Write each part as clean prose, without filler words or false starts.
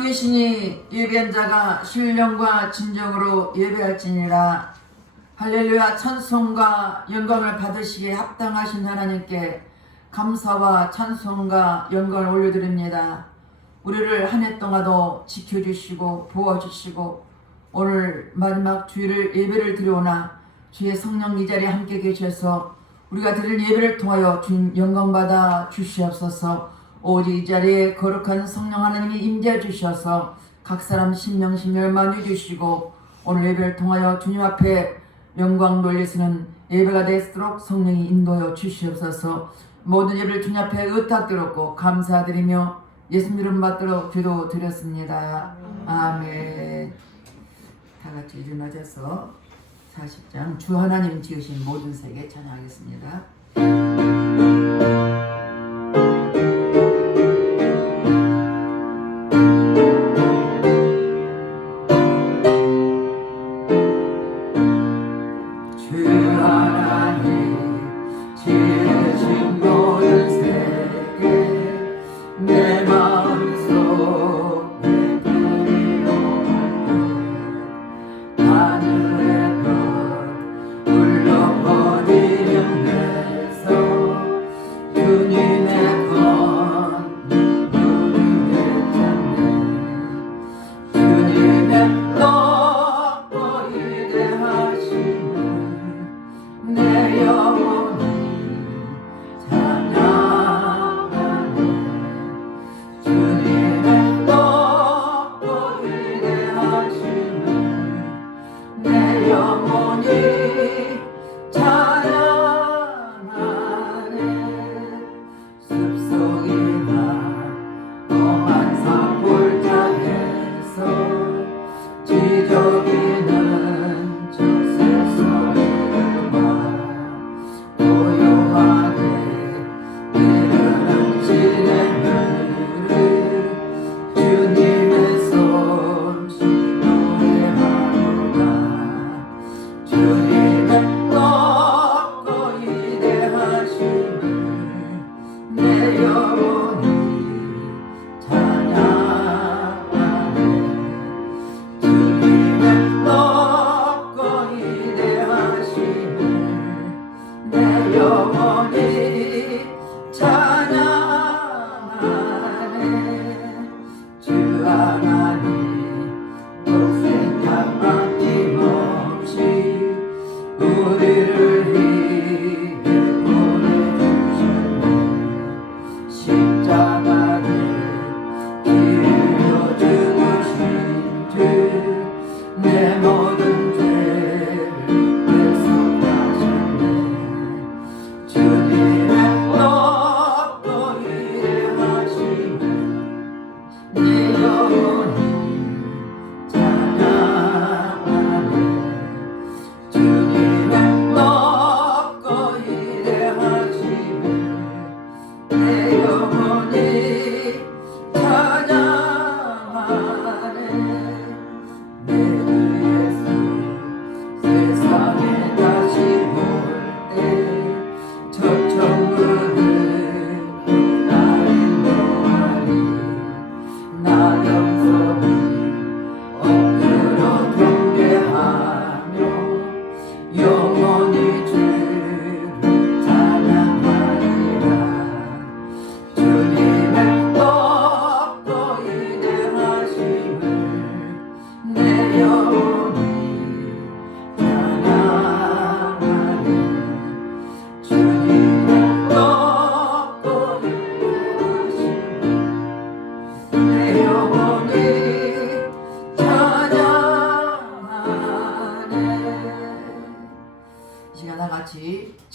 왕이시니 예배한 자가 신령과 진정으로 예배할지니라. 할렐루야. 찬송과 영광을 받으시기에 합당하신 하나님께 감사와 찬송과 영광을 올려드립니다. 우리를 한 해 동안도 지켜주시고 보호주시고 오늘 마지막 주일을 예배를 드려오나 주의 성령 이 자리에 함께 계셔서 우리가 드릴 예배를 통하여 주님 영광받아 주시옵소서. 오직 이 자리에 거룩한 성령 하나님이 임재해 주셔서 각 사람 신명심 열만해 주시고 오늘 예배를 통하여 주님 앞에 영광 돌리시는 예배가 되도록 성령이 인도하여 주시옵소서. 모든 예배를 주님 앞에 의탁드렸고 감사드리며 예수님 이름 받도록 기도드렸습니다. 아멘. 다같이 일어나셔서 40장 주 하나님 지으신 모든 세계 찬양하겠습니다.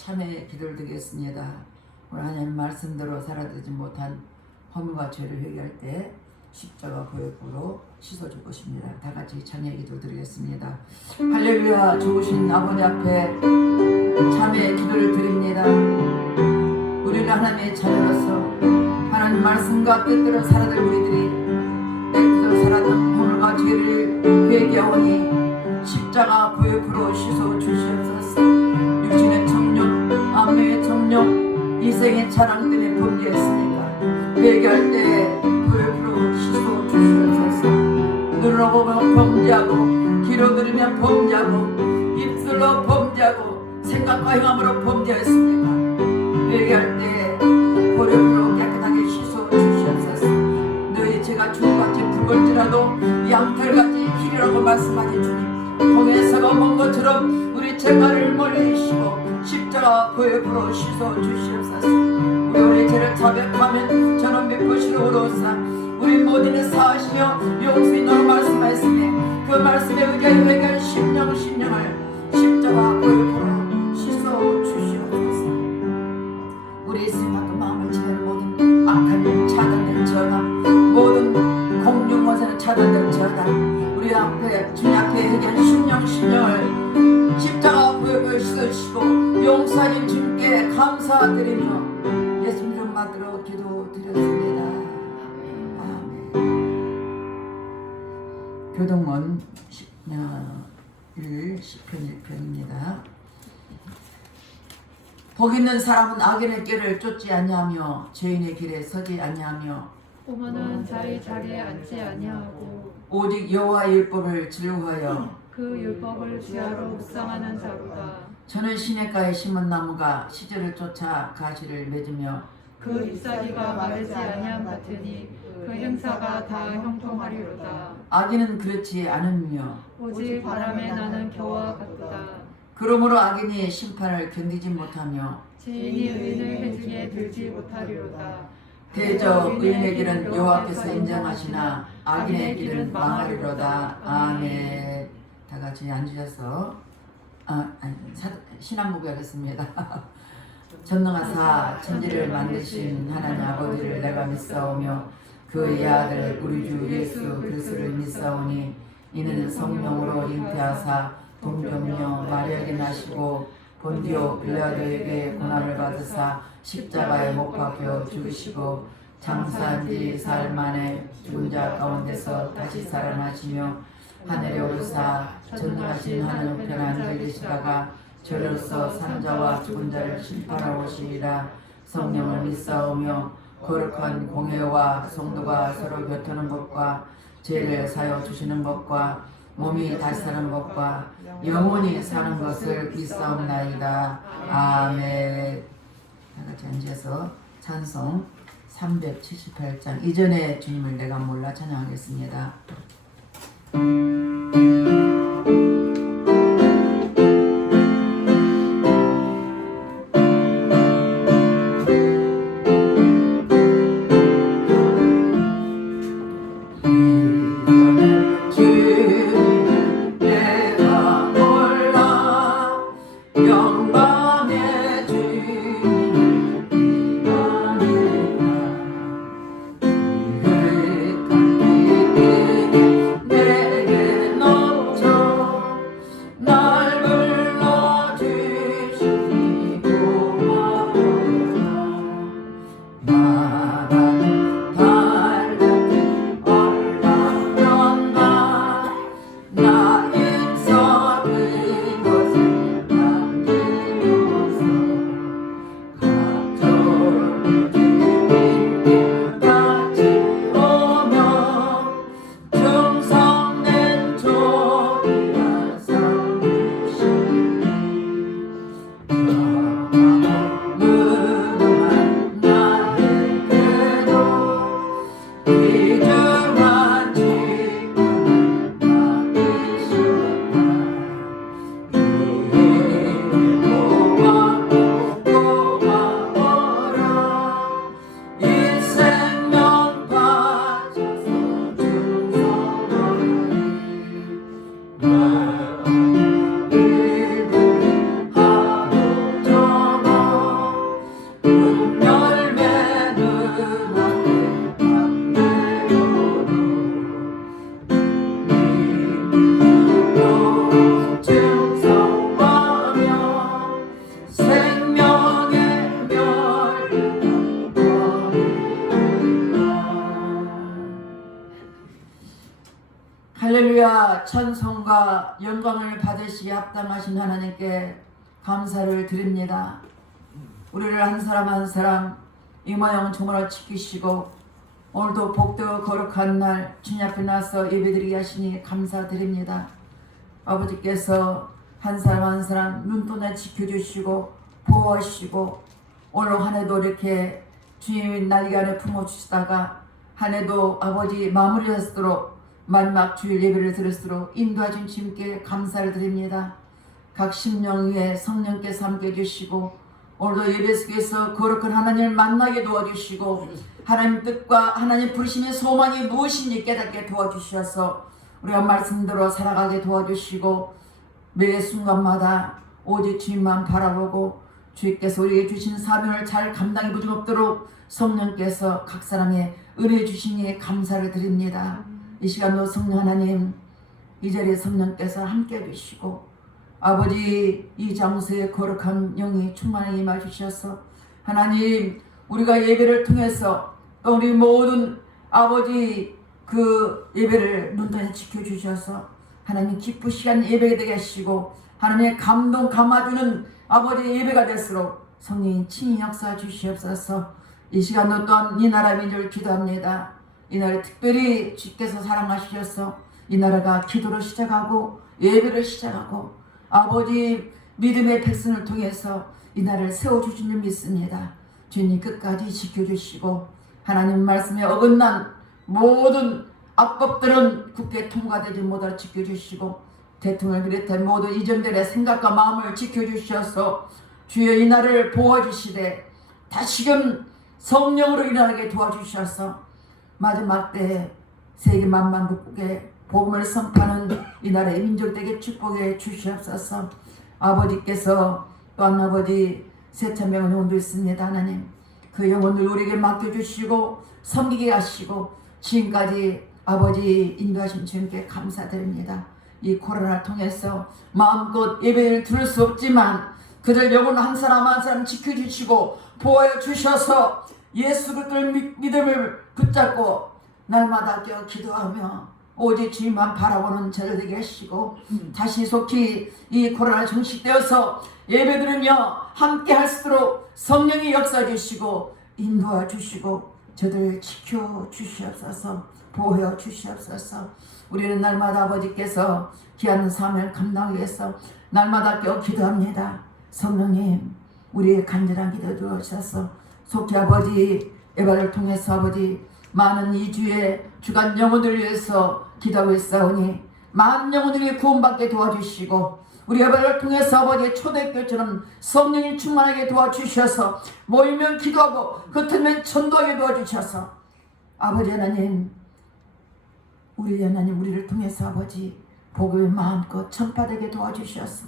참회 기도를 드리겠습니다. 오늘 하나님 말씀대로 살아들지 못한 허물과 죄를 회개할 때 십자가 보혈부로 씻어줄 것입니다. 다 같이 참회 기도 드리겠습니다. 할렐루야. 좋으신 아버지 앞에 참회 기도를 드립니다. 우리는 하나님의 자녀로서 하나님 말씀과 뜻대로 살아들 우리들이 내 뜻대로 살아든 허물과 죄를 회개하오니 십자가 보혈부로 씻어 주시옵소서. 육신의 정욕 안면의 정욕 이생의 자랑 때문에 범죄했으니까 회개할 때 보혈부로 씻어 주시옵소서. 귀로 들으면 범죄하고 입술로 범죄하고 생각과 행함으로 범죄했습니까? 회개할 때에 보혈로 깨끗하게 씻어 주시옵소서. 너희 죄가 주같이 붉을지라도 양털같이 희리라고 말씀하신 주님, 동에서가 먼 것처럼 우리 죄가를 멀리시고 십자가 보혈로 씻어 주시옵소서. 우리 죄를 자백하면 저는 미쁘시로 오로사 우리 모든을 사하시며 용서인으로 말씀하였으니 그 말씀에 의지하여 회개한 심령을 십자가 보혈로 씻어 주시옵소서. 우리 생각과 마음을 지는 모든 악한 일 차단될 지어다. 모든 공중원세는 차단될 지어다. 우리 앞에 주님 앞에 회개한 심령을 십자가 보혈로 씻으시고 용서하신 주님께 감사드리며 예수님 이름 받들어 기도드렸습니다. 아멘. 교동원 10편 1편입니다. 복 있는 사람은 악인의 길을 쫓지 아니하며 죄인의 길에 서지 아니하며 공허는 자의 자리에 앉지 아니하고 오직 여호와의 율법을 즐거워하여 그 율법을 지하로 묵상하는 자로다. 저는 시냇가에 심은 나무가 시절을 쫓아 가시를 맺으며 그 잎사귀가 마르지 아니함 같으니 그 행사가 다 형통하리로다. 악인은 그렇지 않으며 오직 바람에 나는 겨와 같도다. 그러므로 악인이 심판을 견디지 못하며 지인이 의인을 해중에 들지 못하리로다. 대저 의인의 길은 여호와께서 인정하시나 악인의 길은 망하리로다. 아멘. 다 같이 앉으셔서 신앙 고백하겠습니다. 전능하사 천지를 만드신 하나님 아버지를 내가 믿사오며 그의 아들 우리 주 예수 그리스도를 믿사오니 이는 성령으로 잉태하사 동정녀 마리아에게 나시고 본디오 빌라도에게 고난을 받으사 십자가에 못 박혀 죽으시고 장사한 지 사흘 만에 죽은 자 가운데서 다시 살아나시며 하늘에 오르사 전능하신 하늘 우편에 앉아 계시다가 저로서 사는 자와 죽은 자를 심판하러 오시리라. 성령을 믿사오며 거룩한 공회와 성도가 서로 교통하는 법과 죄를 사여 주시는 법과 몸이 다시 사는 법과 영원히 사는 것을 믿사옵나이다. 아멘. 다같이 앉아서 찬송 378장 이전에 주님을 내가 몰라 찬양하겠습니다. 할렐루야. 찬송과 영광을 받으시기에 합당하신 하나님께 감사를 드립니다. 우리를 한 사람 한 사람 이마영 종으로 지키시고 오늘도 복되고 거룩한 날 주님 앞에 나서 예배드리게 하시니 감사드립니다. 아버지께서 한 사람 한 사람 눈동자 지켜주시고 보호하시고 오늘 한 해도 이렇게 주님의 날개 안에 품어주시다가 한 해도 아버지 마무리하도록 마지막 주일 예배를 드릴수록 인도하신 주님께 감사를 드립니다. 각 심령 위에 성령께서 함께 해주시고 오늘도 예배 속에서 거룩한 하나님을 만나게 도와주시고 하나님 뜻과 하나님 부르심의 소망이 무엇인지 깨닫게 도와주셔서 우리가 말씀대로 살아가게 도와주시고 매 순간마다 오직 주님만 바라보고 주님께서 우리에게 주신 사명을 잘 감당해 보지 없도록 성령께서 각 사람의 은혜 주시니 감사를 드립니다. 이 시간도 성령 하나님 이 자리에 성령께서 함께 해주시고 아버지 이 장소에 거룩한 영이 충만하게 임하주셔서 하나님 우리가 예배를 통해서 또 우리 모든 아버지 그 예배를 눈동자 지켜주셔서 하나님 기쁘시한 예배가 되게 하시고 하나님의 감동 감아주는 아버지 예배가 될수록 성령이 친히 역사해 주시옵소서. 이 시간도 또한 이 나라 민족을 기도합니다. 이 나라를 특별히 주께서 사랑하셔서 이 나라가 기도로 시작하고 예배를 시작하고 아버지 믿음의 백성을 통해서 이 나라를 세워주신 줄 믿습니다. 주님 끝까지 지켜주시고 하나님 말씀에 어긋난 모든 악법들은 국회 통과되지 못하도록 지켜주시고 대통령을 비롯한 모든 이전들의 생각과 마음을 지켜주셔서 주여 이 나라를 보호주시되 다시금 성령으로 일어나게 도와주셔서 마지막 때에 세계 만방국국에 복음을 선포하는 이 나라의 민족에게 축복해 주시옵소서. 아버지께서 또한 아버지 세천명의 영혼도 있습니다. 하나님 그 영혼을 우리에게 맡겨주시고 섬기게 하시고 지금까지 아버지 인도하신 주님께 감사드립니다. 이 코로나를 통해서 마음껏 예배를 들을 수 없지만 그들 영혼 한 사람 한 사람 지켜주시고 보호해 주셔서 예수 그리스도의 믿음을 붙잡고 날마다 깨어 기도하며 오직 주님만 바라보는 저들 되게 하시고 다시 속히 이 코로나 종식되어서 예배 드리며 함께 할수록 성령이 역사해 주시고 인도해 주시고 저들 지켜 주시옵소서. 보호해 주시옵소서. 우리는 날마다 아버지께서 귀한 사명을 감당하기 위해서 날마다 깨어 기도합니다. 성령님 우리의 간절한 기도 들어주셔서 속히 아버지 예배를 통해서 아버지 많은 이 주의 주간 영혼들을 위해서 기도하고 있사오니 많은 영혼들이 구원받게 도와주시고 우리 예배를 통해서 아버지의 초대교회처럼 성령이 충만하게 도와주셔서 모이면 기도하고 흩으면 전도하게 도와주셔서 아버지 하나님 우리 하나님 우리를 통해서 아버지 복음의 마음껏 전파되게 도와주셔서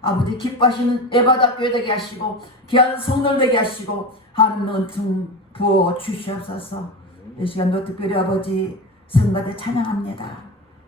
아버지 기뻐하시는 에바다 교회 되게 하시고 귀한 성들 되게 하시고 하나님 은총 부어 주시옵소서. 이 시간도 특별히 아버지 성가대 찬양합니다.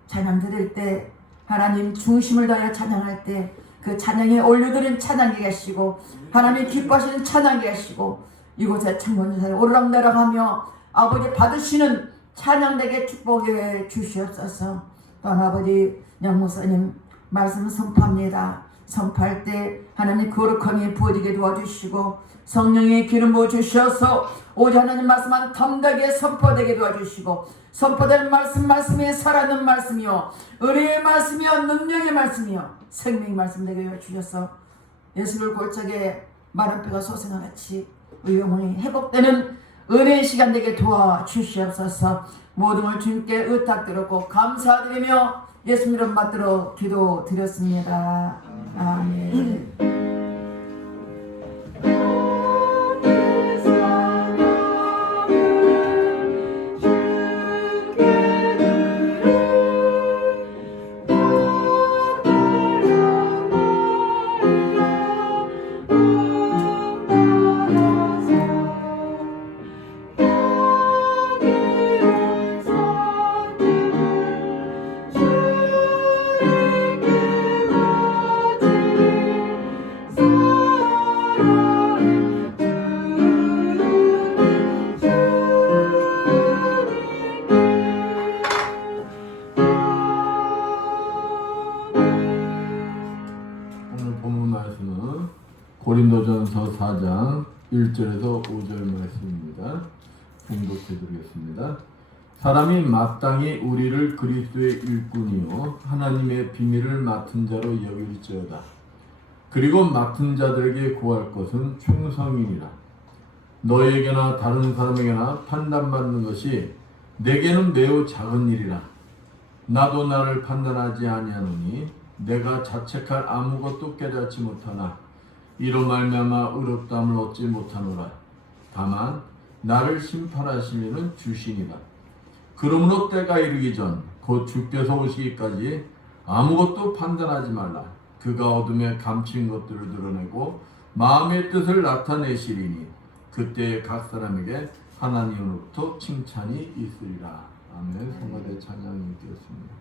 찬양 드릴 때 하나님 중심을 다하여 찬양할 때 그 찬양에 올려드린 찬양이 하시고 하나님 기뻐하시는 찬양이 하시고 이곳에 창문사에 오르락내락하며 아버지 받으시는 찬양되게 축복해 주시옵소서. 또한 아버지 영목사님 말씀 선포합니다. 선포할 때 하나님 거룩함이 부어지게 도와주시고 성령의 기름 부어주셔서 오직 하나님 말씀만 담대하게 선포되게 도와주시고 선포된 말씀이 살아있는 말씀이요 은혜의 말씀이요 능력의 말씀이요 생명의 말씀 되게 주셔서 예수를 골짜기에 마른 뼈가 솟아나 같이 우리 영혼이 회복되는 은혜의 시간 되게 도와주시옵소서. 모든 걸 주님께 의탁드렸고 감사드리며 예수 이름 받들어 기도드렸습니다. 아멘. 고린도전서 4장 1절에서 5절 말씀입니다. 공독해 드리겠습니다. 사람이 마땅히 우리를 그리스도의 일꾼이요 하나님의 비밀을 맡은 자로 여길지어다. 그리고 맡은 자들에게 구할 것은 충성이니라. 너에게나 다른 사람에게나 판단받는 것이 내게는 매우 작은 일이라. 나도 나를 판단하지 아니하노니 내가 자책할 아무것도 깨닫지 못하나 이로 말미암아 의롭다함을 얻지 못하노라. 다만 나를 심판하실 이는 주시니라. 그러므로 때가 이르기 전 곧 주께서 오시기까지 아무것도 판단하지 말라. 그가 어둠에 감춘 것들을 드러내고 마음의 뜻을 나타내시리니 그때 각 사람에게 하나님으로부터 칭찬이 있으리라. 아멘. 성가대 찬양이 되었습니다.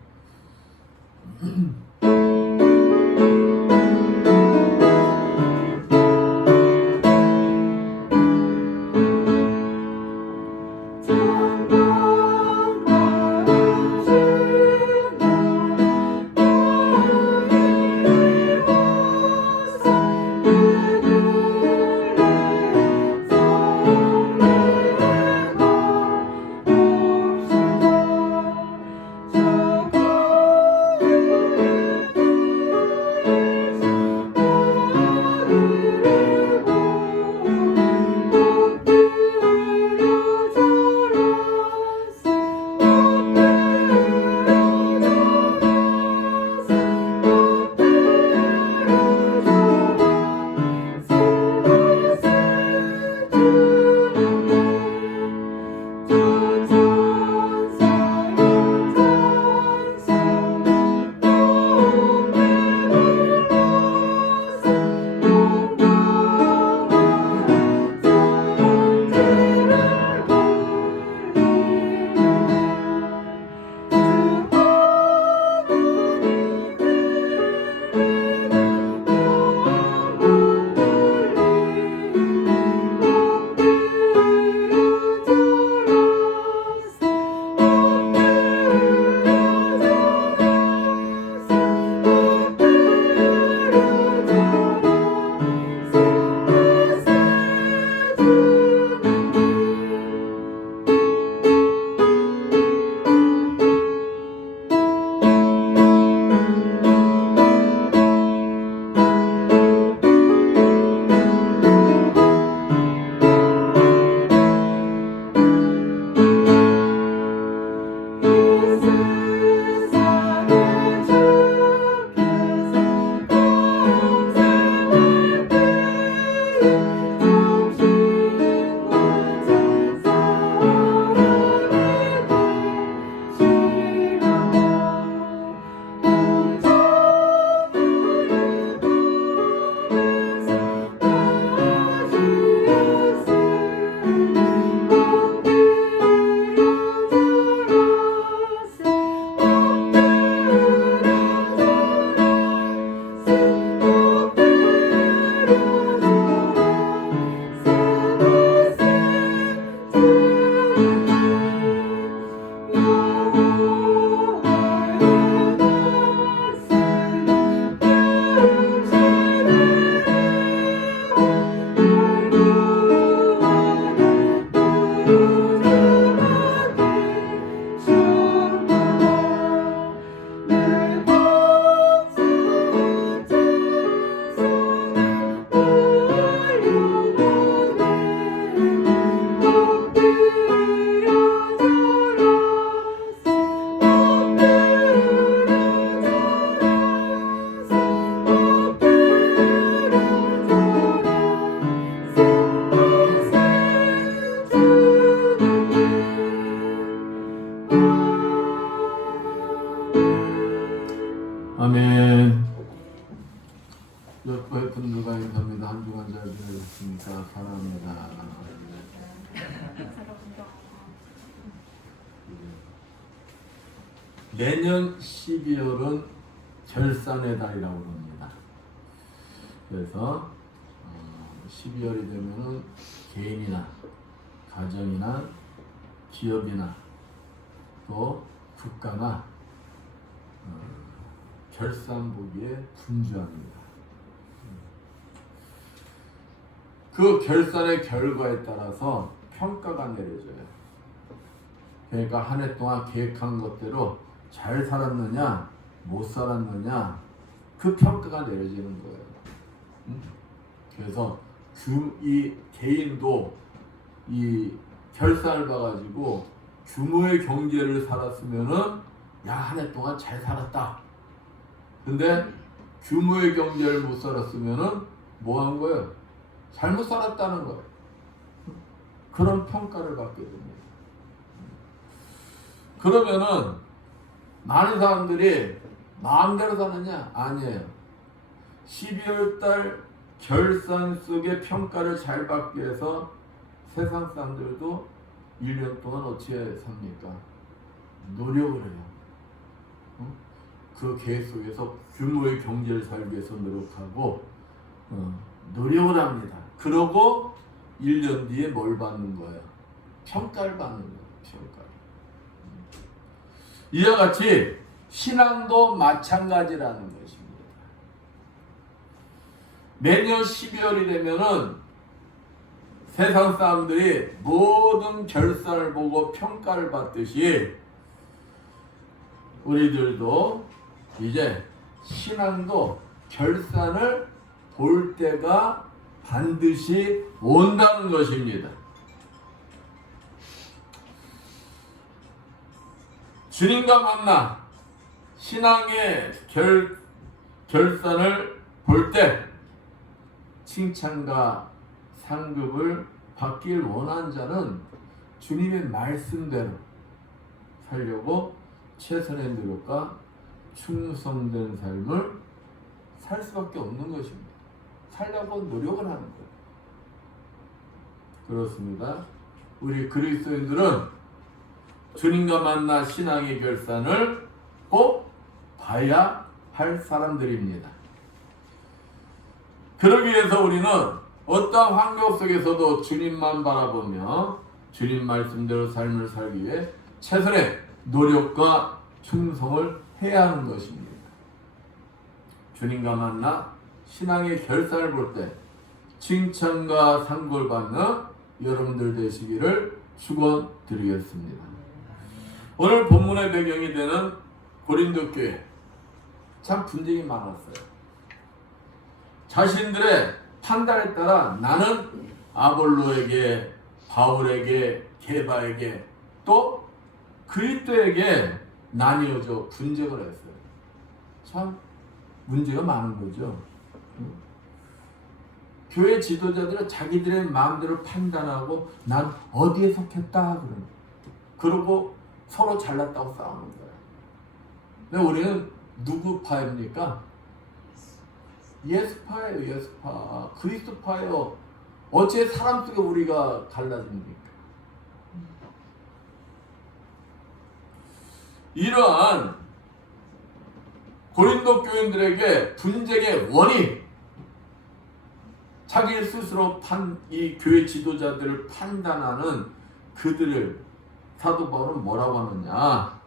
아멘. 옆에 분들과 인사합니다. 한 주간 잘 지내셨습니까? 사랑합니다. 내년 12월은 결산의 달이라고 합니다. 그래서 12월이 되면은 개인이나 가정이나 기업이나 또 국가나 결산 보기에 분주합니다. 그 결산의 결과에 따라서 평가가 내려져요. 그러니까 한 해 동안 계획한 것대로 잘 살았느냐 못 살았느냐 그 평가가 내려지는 거예요. 그래서 이 개인도 이 결산을 봐가지고 규모의 경제를 살았으면은 야, 한 해 동안 잘 살았다. 근데 규모의 경제를 못 살았으면은 뭐 한 거예요? 잘못 살았다는 거예요. 그런 평가를 받게 됩니다. 그러면은 많은 사람들이 마음대로 사느냐? 아니에요. 12월 달 결산 속의 평가를 잘 받기 위해서 세상 사람들도 1년 동안 어찌 삽니까? 노력을 해요. 그 계획 속에서 규모의 경제를 살기 위해서 노력하고 노력을 합니다. 그러고 1년 뒤에 뭘 받는 거예요? 평가를 받는 거예요. 평가를. 이와 같이 신앙도 마찬가지라는 것입니다. 매년 12월이 되면은 세상 사람들이 모든 결산을 보고 평가를 받듯이 우리들도 이제 신앙도 결산을 볼 때가 반드시 온다는 것입니다. 주님과 만나 신앙의 결산을 볼 때 칭찬과 상급을 받길 원하는 자는 주님의 말씀대로 살려고 최선의 노력과 충성된 삶을 살 수밖에 없는 것입니다. 살려고 노력을 하는 거예요. 그렇습니다. 우리 그리스도인들은 주님과 만나 신앙의 결산을 꼭 봐야 할 사람들입니다. 그러기 위해서 우리는 어떠한 환경 속에서도 주님만 바라보며 주님 말씀대로 삶을 살기 위해 최선의 노력과 충성을 해야 하는 것입니다. 주님과 만나 신앙의 결산을 볼 때 칭찬과 상고를 받는 여러분들 되시기를 축원드리겠습니다. 오늘 본문의 배경이 되는 고린도 교회 참 분쟁이 많았어요. 자신들의 판단에 따라 나는 아볼로에게, 바울에게, 게바에게 또 그리스도에게 나뉘어져 분쟁을 했어요. 참 문제가 많은 거죠. 교회 지도자들은 자기들의 마음대로 판단하고 난 어디에 속했다 그러고 서로 잘났다고 싸우는 거예요. 근데 우리는 누구 파입니까? 예수파예요. 예수파. 그리스도파예요. 어째 사람 속에 우리가 갈라집니까? 이러한 고린도 교인들에게 분쟁의 원인, 자기 스스로 이 교회 지도자들을 판단하는 그들을 사도 바울은 뭐라고 하느냐?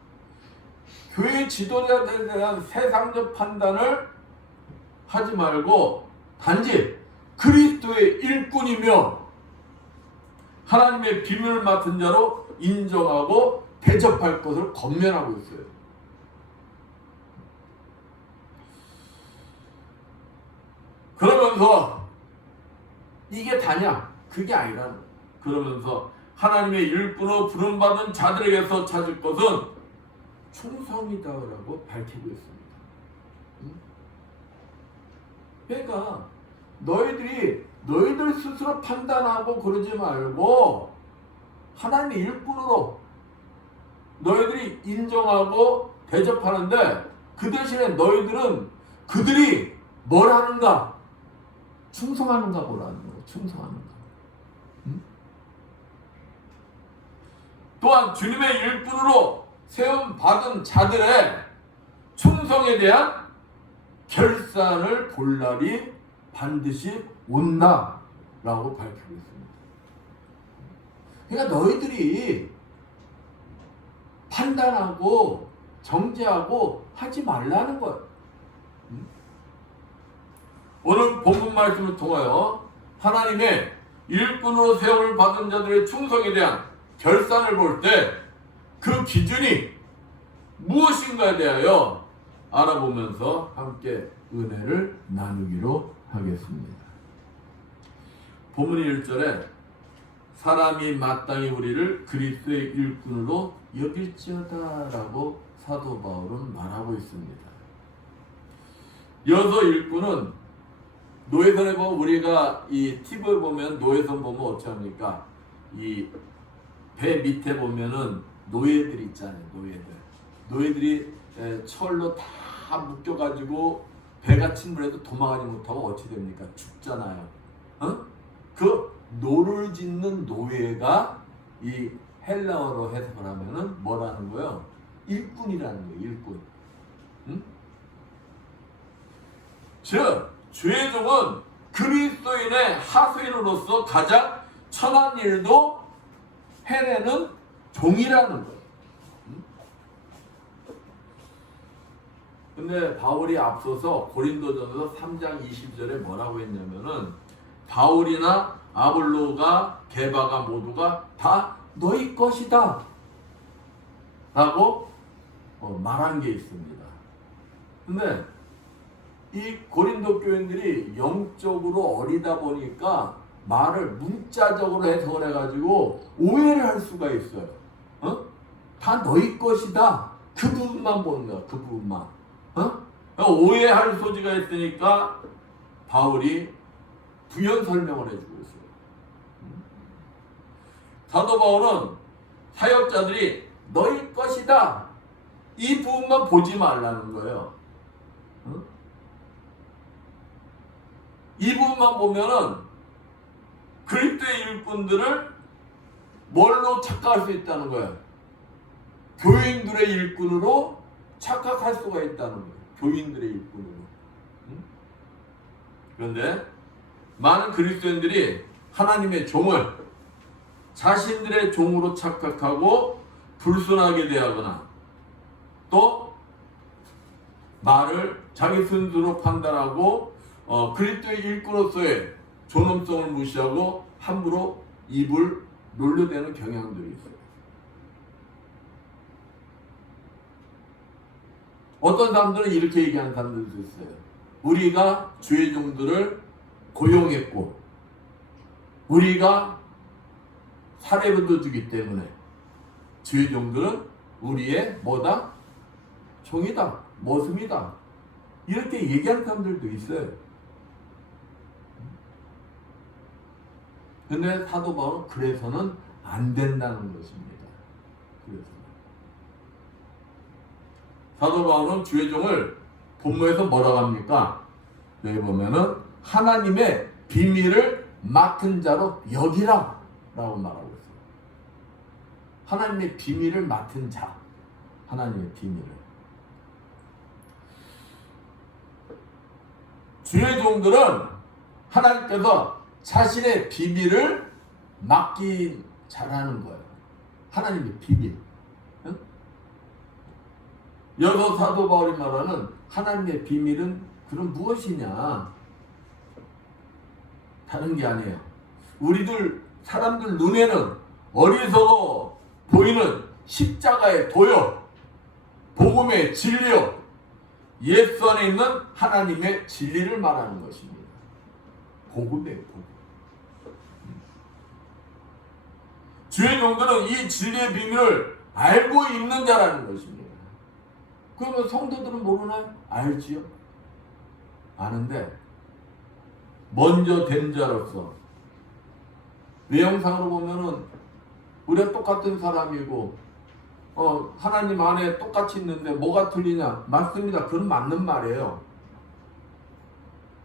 교회 지도자들에 대한 세상적 판단을 하지 말고 단지 그리스도의 일꾼이며 하나님의 비밀을 맡은 자로 인정하고 대접할 것을 권면하고 있어요. 그러면서 이게 다냐? 그게 아니라 그러면서 하나님의 일꾼으로 부름받은 자들에게서 찾을 것은 충성이다라고 밝히고 있습니다. 그러니까 너희들 스스로 판단하고 그러지 말고 하나님의 일꾼으로 너희들이 인정하고 대접하는데 그 대신에 너희들은 그들이 뭘 하는가? 충성하는가 보라는 거예요. 충성하는가. 또한 주님의 일꾼으로 세움받은 자들의 충성에 대한 결산을 볼 날이 반드시 온다라고 밝히고 있습니다. 그러니까 너희들이 판단하고 정죄하고 하지 말라는 거예요. 오늘 본문 말씀을 통하여 하나님의 일꾼으로 세움을 받은 자들의 충성에 대한 결산을 볼 때 그 기준이 무엇인가에 대하여 알아보면서 함께 은혜를 나누기로 하겠습니다. 본문 1절에 사람이 마땅히 우리를 그리스도의 일꾼으로 여길지어다라고 사도 바울은 말하고 있습니다. 여기서 일꾼은 노예선에 보면 우리가 이 팁을 보면 노예선 보면 어떻게 합니까? 이 배 밑에 보면은 노예들 있잖아요. 노예들이 철로 다 묶여가지고 배가 침몰해도 도망가지 못하고 어찌 됩니까? 죽잖아요. 그 노를 짓는 노예가 이 헬라어로 해석을 하면은 뭐라는 거예요? 일꾼이라는 거예요. 일꾼. 즉 죄종은 그리스도인의 하수인으로서 가장 천한 일도 해내는 종이라는 거예요. 근데 바울이 앞서서 고린도전서 3장 20절에 뭐라고 했냐면은 바울이나 아볼로가 게바가 모두가 다 너희 것이다 라고 말한 게 있습니다. 근데 이 고린도 교인들이 영적으로 어리다 보니까 말을 문자적으로 해석을 해가지고 오해를 할 수가 있어요. 다 너희 것이다. 그 부분만 보는 거야. 그 부분만. 오해할 소지가 있으니까 바울이 부연 설명을 해주고 있어요. 사도 바울은 사역자들이 너희 것이다. 이 부분만 보지 말라는 거예요. 이 부분만 보면은 그리스도의 일꾼들을 뭘로 착각할 수 있다는 거예요? 교인들의 일꾼으로 착각할 수가 있다는 거예요. 교인들의 일꾼으로. 그런데 많은 그리스도인들이 하나님의 종을 자신들의 종으로 착각하고 불순하게 대하거나 또 말을 자기 순수로 판단하고 그리스도의 일꾼으로서의 존엄성을 무시하고 함부로 입을 놀려대는 경향들이 있어요. 어떤 사람들은 이렇게 얘기하는 사람들도 있어요. 우리가 주의 종들을 고용했고 우리가 사례도 주기 때문에 주의 종들은 우리의 뭐다? 종이다. 머슴이다. 이렇게 얘기하는 사람들도 있어요. 근데 사도 바울은 그래서는 안 된다는 것입니다. 그래서 사도 바울은 주의 종을 본문에서 뭐라고 합니까? 여기 보면은 하나님의 비밀을 맡은 자로 여기라 라고 말하고 있어요. 하나님의 비밀을 맡은 자. 하나님의 비밀을. 주의 종들은 하나님께서 자신의 비밀을 맡긴 자라는 거예요. 하나님의 비밀. 응? 여기서 사도 바울이 말하는 하나님의 비밀은 그럼 무엇이냐? 다른 게 아니에요. 우리들 사람들 눈에는 어리석어 보이는 십자가의 도요, 복음의 진리요, 예수 안에 있는 하나님의 진리를 말하는 것입니다. 복음의 복음. 주의 종들은 이 진리의 비밀을 알고 있는 자라는 것입니다. 그러면 성도들은 모르나요? 알지요. 아는데 먼저 된 자로서 외형상으로 보면은 우리가 똑같은 사람이고 하나님 안에 똑같이 있는데 뭐가 틀리냐? 맞습니다. 그건 맞는 말이에요.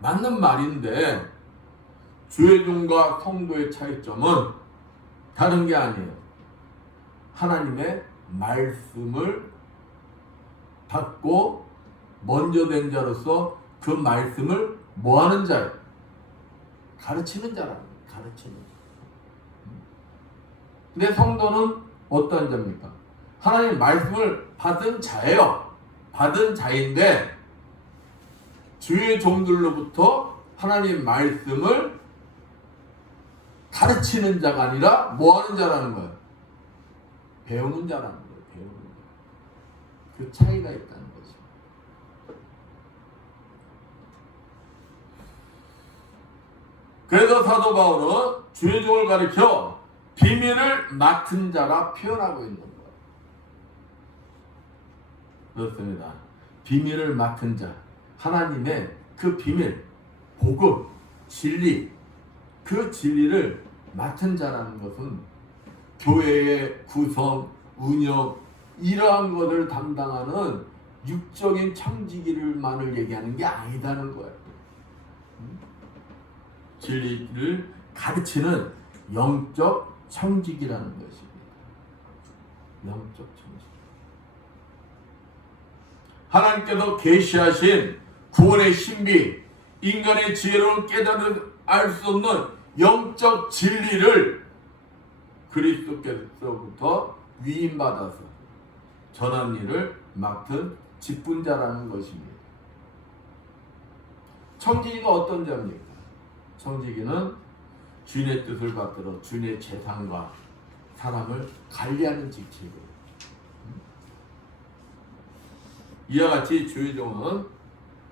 맞는 말인데 주의 종과 성도의 차이점은 다른 게 아니에요. 하나님의 말씀을 받고 먼저 된 자로서 그 말씀을 뭐하는 자예요? 가르치는 자라는 거예요. 가르치는 자. 근데 성도는 어떤 자입니까? 하나님 말씀을 받은 자예요. 받은 자인데 주의 종들로부터 하나님 말씀을 가르치는 자가 아니라 뭐하는 자라는 거예요? 배우는 자라는 거예요. 그 차이가 있다는 거죠. 그래서 사도 바울은 주의 종을 가리켜 비밀을 맡은 자라 표현하고 있는 거예요. 그렇습니다. 비밀을 맡은 자, 하나님의 그 비밀, 복음, 진리, 그 진리를 맡은 자라는 것은 교회의 구성, 운영, 이러한 것을 담당하는 육적인 청지기를만을 얘기하는 게 아니다는 거예요. 진리를 가르치는 영적 청지기라는 것입니다. 영적 청지기. 하나님께서 계시하신 구원의 신비, 인간의 지혜로는 깨달을 알 수 없는 영적 진리를 그리스도께서부터 위임받아서 전한 일을 맡은 직분자라는 것입니다. 청지기가 어떤 자입니까? 청지기는 주인의 뜻을 받들어 주인의 재산과 사람을 관리하는 직책이에요. 이와 같이 주의 종은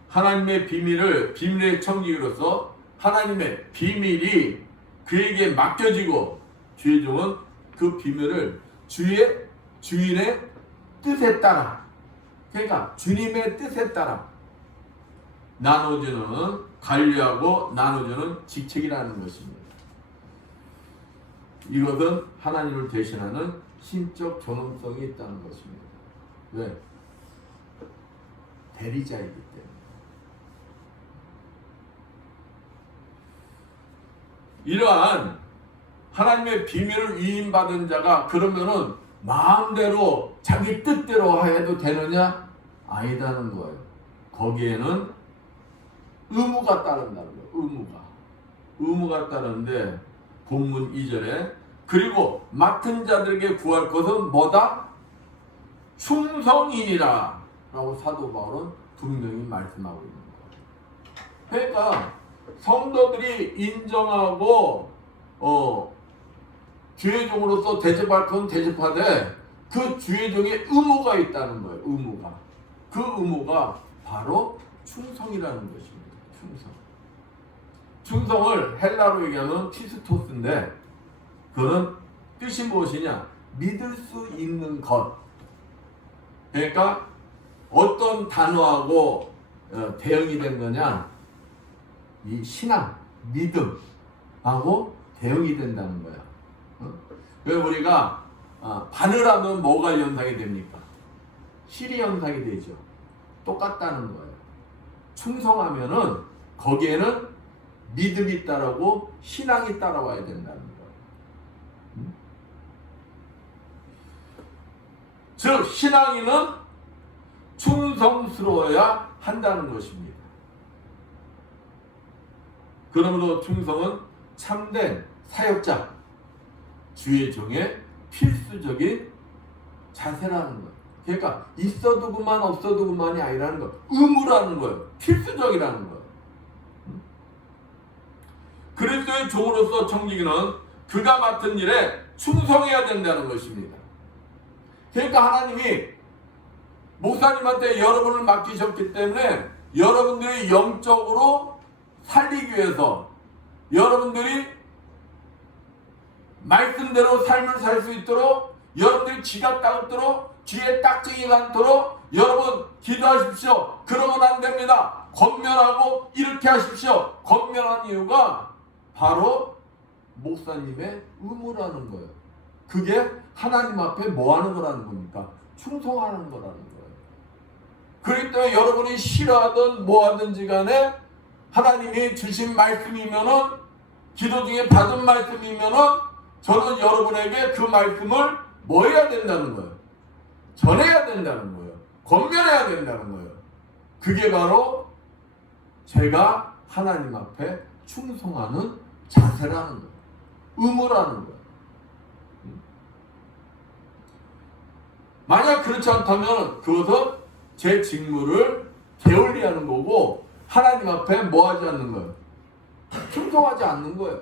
하나님의 비밀의 청지기로서 하나님의 비밀이 그에게 맡겨지고 주의 종은 그 비밀을 주인의 뜻에 따라, 그러니까 주님의 뜻에 따라 나눠주는, 관리하고 나눠주는 직책이라는 것입니다. 이것은 하나님을 대신하는 신적 존엄성이 있다는 것입니다. 왜? 대리자이기 때문에. 이러한 하나님의 비밀을 위임받은 자가 그러면은 마음대로 자기 뜻대로 해도 되느냐? 아니다는 거예요. 거기에는 의무가 따른다는 거예요. 의무가 따르는데 본문 2절에 그리고 맡은 자들에게 구할 것은 뭐다? 충성이니라 라고 사도 바울은 분명히 말씀하고 있는 거예요. 그러니까 성도들이 인정하고 주의 종으로서 대접할 건 대접하되 그 주의 종의 의무가 있다는 거예요. 의무가. 그 의무가 바로 충성이라는 것입니다. 충성을 헬라로 얘기하면 티스토스인데 그는 뜻이 무엇이냐? 믿을 수 있는 것. 그러니까 어떤 단어하고 대응이 된 거냐? 이 신앙, 믿음하고 대응이 된다는 거야. 왜 우리가 바늘하면 뭐가 연상이 됩니까? 실이 연상이 되죠. 똑같다는 거예요. 충성하면은 거기에는 믿음이 따르고 신앙이 따라와야 된다는 거예요. 즉 신앙인은 충성스러워야 한다는 것입니다. 그러므로 충성은 참된 사역자, 주의 종의 필수적인 자세라는 거예요. 그러니까 있어도 그만 없어도 그만이 아니라는 거예요. 의무라는 거예요. 필수적이라는 거예요. 그리스도의 종으로서 청지기는 그가 맡은 일에 충성해야 된다는 것입니다. 그러니까 하나님이 목사님한테 여러분을 맡기셨기 때문에 여러분들이 영적으로 살리기 위해서 여러분들이 말씀대로 삶을 살 수 있도록 여러분들이 지각 닦도록 귀에 딱지기가 않도록 여러분 기도하십시오. 그러면 안 됩니다. 권면하고 이렇게 하십시오. 권면한 이유가 바로 목사님의 의무라는 거예요. 그게 하나님 앞에 뭐 하는 거라는 겁니까? 충성하는 거라는 거예요. 그렇기 때문에 여러분이 싫어하든 뭐 하든지 간에 하나님이 주신 말씀이면은 기도 중에 받은 말씀이면은 저는 여러분에게 그 말씀을 뭐 해야 된다는 거예요? 전해야 된다는 거예요. 권면해야 된다는 거예요. 그게 바로 제가 하나님 앞에 충성하는 자세라는 거예요. 의무라는 거예요. 만약 그렇지 않다면 그것은 제 직무를 게을리하는 거고 하나님 앞에 뭐 하지 않는 거예요? 충성하지 않는 거예요.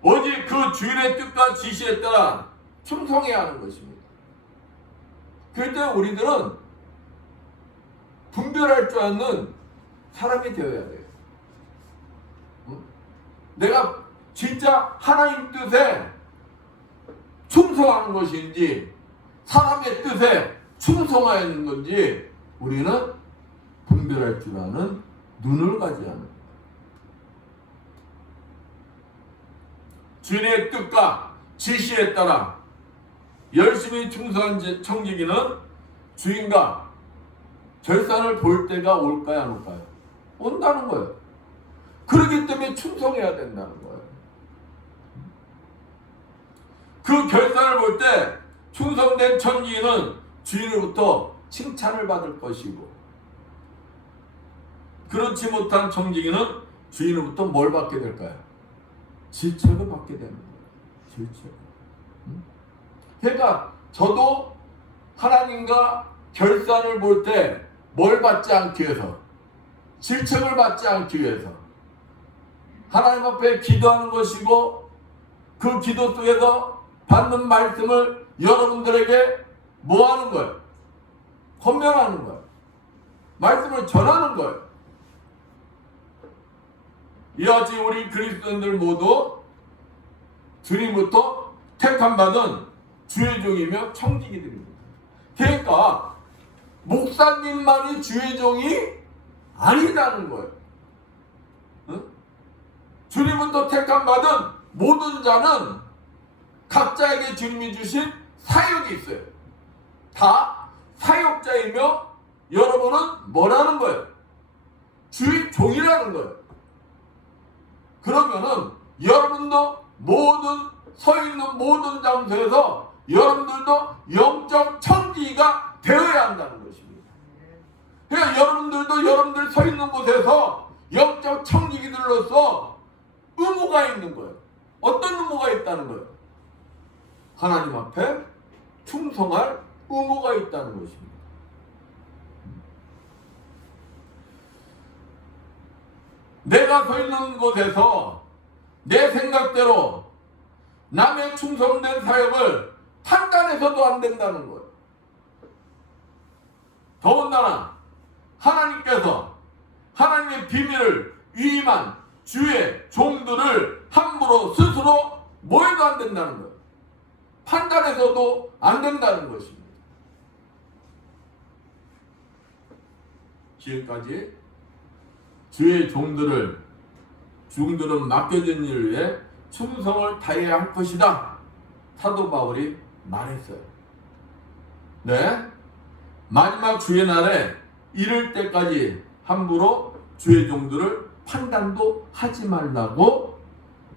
오직 그 주인의 뜻과 지시에 따라 충성해야 하는 것입니다. 그럴 때 우리들은 분별할 줄 아는 사람이 되어야 돼요. 내가 진짜 하나님 뜻에 충성하는 것인지 사람의 뜻에 충성하는 건지 우리는 분별할 줄 아는 눈을 가져야 합니다. 주인의 뜻과 지시에 따라 열심히 충성한 청지기는 주인과 결산을 볼 때가 올까요, 안 올까요? 온다는 거예요. 그렇기 때문에 충성해야 된다는 거예요. 그 결산을 볼 때 충성된 청지기는 주인으로부터 칭찬을 받을 것이고, 그렇지 못한 청지기는 주인으로부터 뭘 받게 될까요? 질책을 받게 되는 거예요. 질책. 그러니까 저도 하나님과 결산을 볼 때 뭘 받지 않기 위해서, 질책을 받지 않기 위해서 하나님 앞에 기도하는 것이고, 그 기도 속에서 받는 말씀을 여러분들에게 뭐 하는 거예요? 권면하는 거예요. 말씀을 전하는 거예요. 이같이 우리 그리스도인들 모두 주님부터 택함받은 주의 종이며 청지기들입니다. 그러니까 목사님만이 주의 종이 아니다는 거예요. 응? 주님부터 택함받은 모든 자는 각자에게 주님이 주신 사역이 있어요. 다 사역자이며 여러분은 뭐라는 거예요? 주의 종이라는 거예요. 그러면은 여러분도 모든 서 있는 모든 장소에서 여러분들도 영적 청지기가 되어야 한다는 것입니다. 그러니까 여러분들도 여러분들 서 있는 곳에서 영적 청지기들로서 의무가 있는 거예요. 어떤 의무가 있다는 거예요? 하나님 앞에 충성할 의무가 있다는 것입니다. 내가 서 있는 곳에서 내 생각대로 남의 충성된 사역을 판단해서도 안 된다는 거예요. 더군다나 하나님께서 하나님의 비밀을 위임한 주의 종들을 함부로 스스로 모해도 안 된다는 거예요. 판단해서도 안 된다는 것입니다. 지금까지 주의 종들은 맡겨진 일을 위해 충성을 다해야 할 것이다. 사도 바울이 말했어요. 네, 마지막 주의 날에 이를 때까지 함부로 주의 종들을 판단도 하지 말라고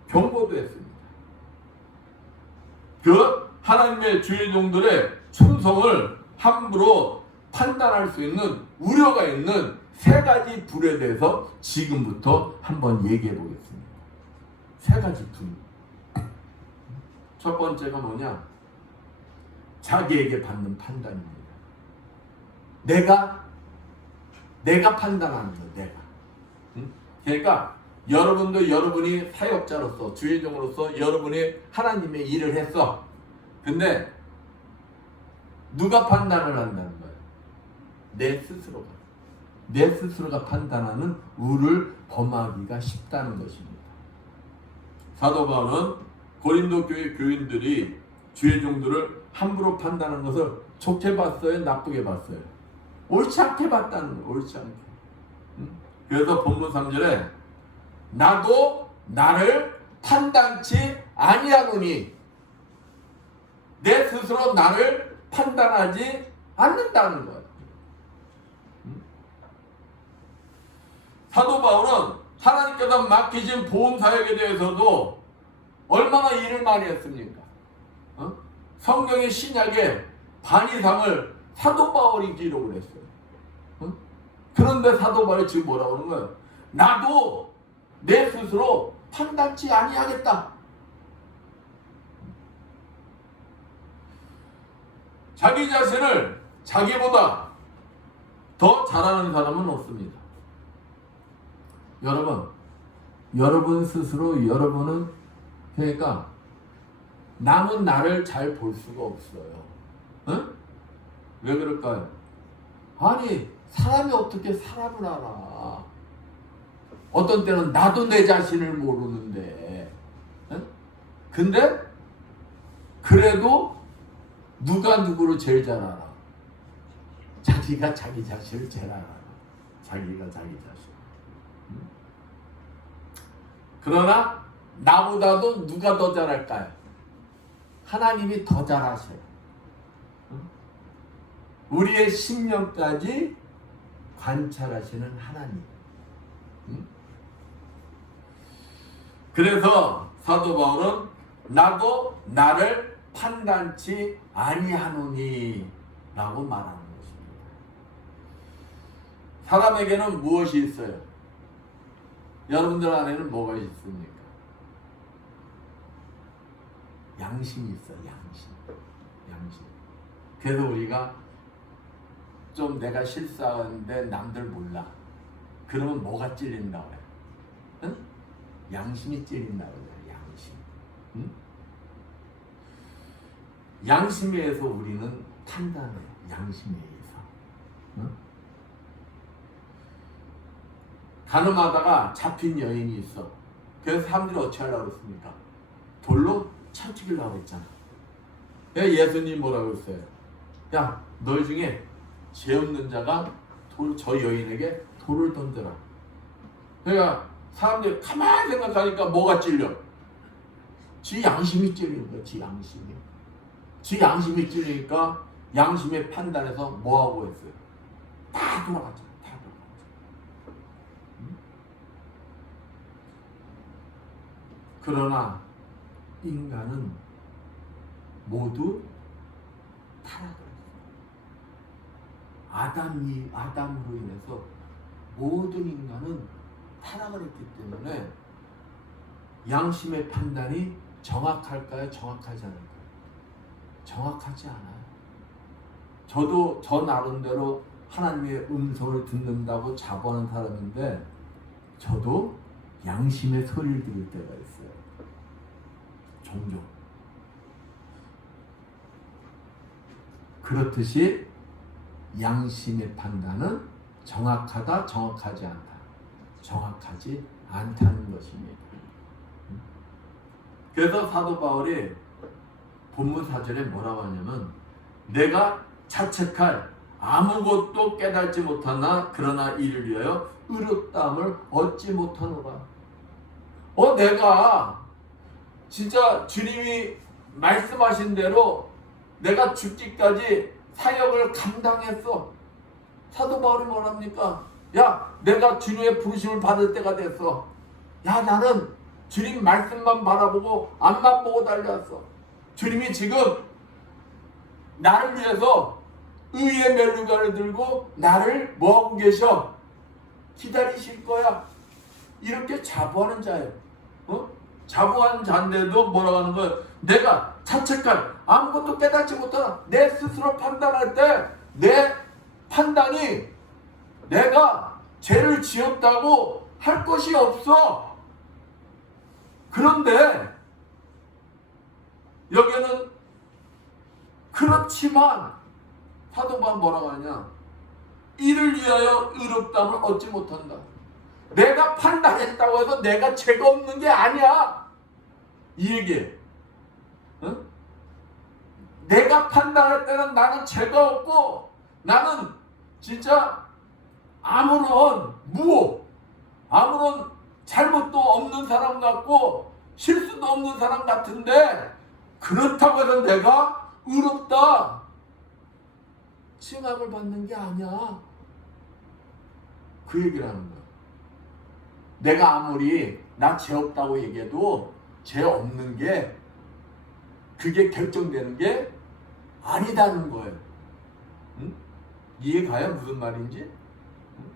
경고도 했습니다. 그 하나님의 주의 종들의 충성을 함부로 판단할 수 있는 우려가 있는 세 가지 불에 대해서 지금부터 한번 얘기해 보겠습니다. 세 가지 불. 첫 번째가 뭐냐? 자기에게 받는 판단입니다. 내가 판단하는 거예요. 내가. 그러니까 여러분도 여러분이 사역자로서 주의 종으로서 여러분이 하나님의 일을 했어. 근데 누가 판단을 한다는 거예요? 내 스스로가. 내 스스로가 판단하는 우를 범하기가 쉽다는 것입니다. 사도 바울은 고린도 교회 교인들이 주의 종들을 함부로 판단하는 것을 좋게 봤어요? 나쁘게 봤어요? 옳지 않게 봤다는 거예요. 옳지 않게. 그래서 본문 3절에 나도 나를 판단치 아니하노니, 내 스스로 나를 판단하지 않는다는 거예요. 사도 바울은 하나님께서 맡기신 보험 사역에 대해서도 얼마나 일을 많이 했습니까? 성경의 신약의 반 이상을 사도 바울이 기록을 했어요. 그런데 사도 바울이 지금 뭐라고 하는 거예요? 나도 내 스스로 판단치 아니하겠다. 자기 자신을 자기보다 더 잘하는 사람은 없습니다. 여러분 스스로 여러분은, 그러니까 남은 나를 잘 볼 수가 없어요. 응? 왜 그럴까요? 아니, 사람이 어떻게 사람을 알아? 어떤 때는 나도 내 자신을 모르는데, 응? 근데 그래도 누가 누구를 제일 잘 알아? 자기가 자기 자신을 제일 알아. 자기가 자기 자신. 응? 그러나 나보다도 누가 더 잘할까요? 하나님이 더 잘하셔요. 응? 우리의 심령까지 관찰하시는 하나님. 응? 그래서 사도 바울은 나도 나를 판단치 아니하노니 라고 말하는 것입니다. 사람에게는 무엇이 있어요? 여러분들 안에는 뭐가 있습니까? 양심이 있어요. 양심. 그래서 우리가 좀 내가 실수하는데 남들 몰라. 그러면 뭐가 찔린다고 해요? 응? 양심이 찔린다고 해요. 양심. 응? 양심에 의해서 우리는 판단해요. 양심에 의해서. 응? 가늠하다가 잡힌 여인이 있어. 그래서 사람들이 어떻게 하려고 했습니까? 돌로 쳐 죽이려고 했잖아. 예수님 뭐라고 했어요? 야, 너희 중에 죄 없는 자가 저 여인에게 돌을 던져라. 그러니까 사람들이 가만히 생각하니까 뭐가 찔려? 지 양심이 찔리는 거야. 지 양심이 찔리니까 양심의 판단에서 뭐하고 했어요? 다 돌아갔잖아. 그러나 인간은 모두 타락을 했어요. 아담으로 인해서 모든 인간은 타락을 했기 때문에 양심의 판단이 정확할까요? 정확하지 않을까요? 정확하지 않아요. 저도 저 나름대로 하나님의 음성을 듣는다고 자부하는 사람인데 저도 양심의 소리를 들을 때가 있어요. 종종. 그렇듯이 양심의 판단은 정확하다, 정확하지 않다. 정확하지 않다는 것입니다. 그래서 사도 바울이 본문 4절에 뭐라고 하냐면 내가 자책할 아무것도 깨닫지 못하나 그러나 이를 위하여 의롭다함을 얻지 못하노라. 내가 진짜 주님이 말씀하신 대로 내가 죽기까지 사역을 감당했어. 사도 바울이 뭐랍니까? 야, 내가 주님의 부르심을 받을 때가 됐어. 야, 나는 주님 말씀만 바라보고 앞만 보고 달려왔어. 주님이 지금 나를 위해서 의의 면류관을 들고 나를 뭐하고 계셔? 기다리실 거야. 이렇게 자부하는 자예요. 자부한 자인데도 뭐라고 하는 거예요? 내가 자책할 아무것도 깨닫지 못하나 내 스스로 판단할 때 내 판단이 내가 죄를 지었다고 할 것이 없어. 그런데 여기는 그렇지만 사도가 뭐라고 하냐? 이를 위하여 의롭다함을 얻지 못한다. 내가 판단했다고 해서 내가 죄가 없는 게 아니야. 이 얘기해. 응? 내가 판단할 때는 나는 죄가 없고 나는 진짜 아무런 잘못도 없는 사람 같고 실수도 없는 사람 같은데 그렇다고 해서 내가 의롭다 칭함을 받는 게 아니야. 그 얘기를 하는 거야. 내가 아무리 나 죄 없다고 얘기해도 죄 없는 게 그게 결정되는 게 아니다는 거예요. 응? 이해가요? 무슨 말인지? 응?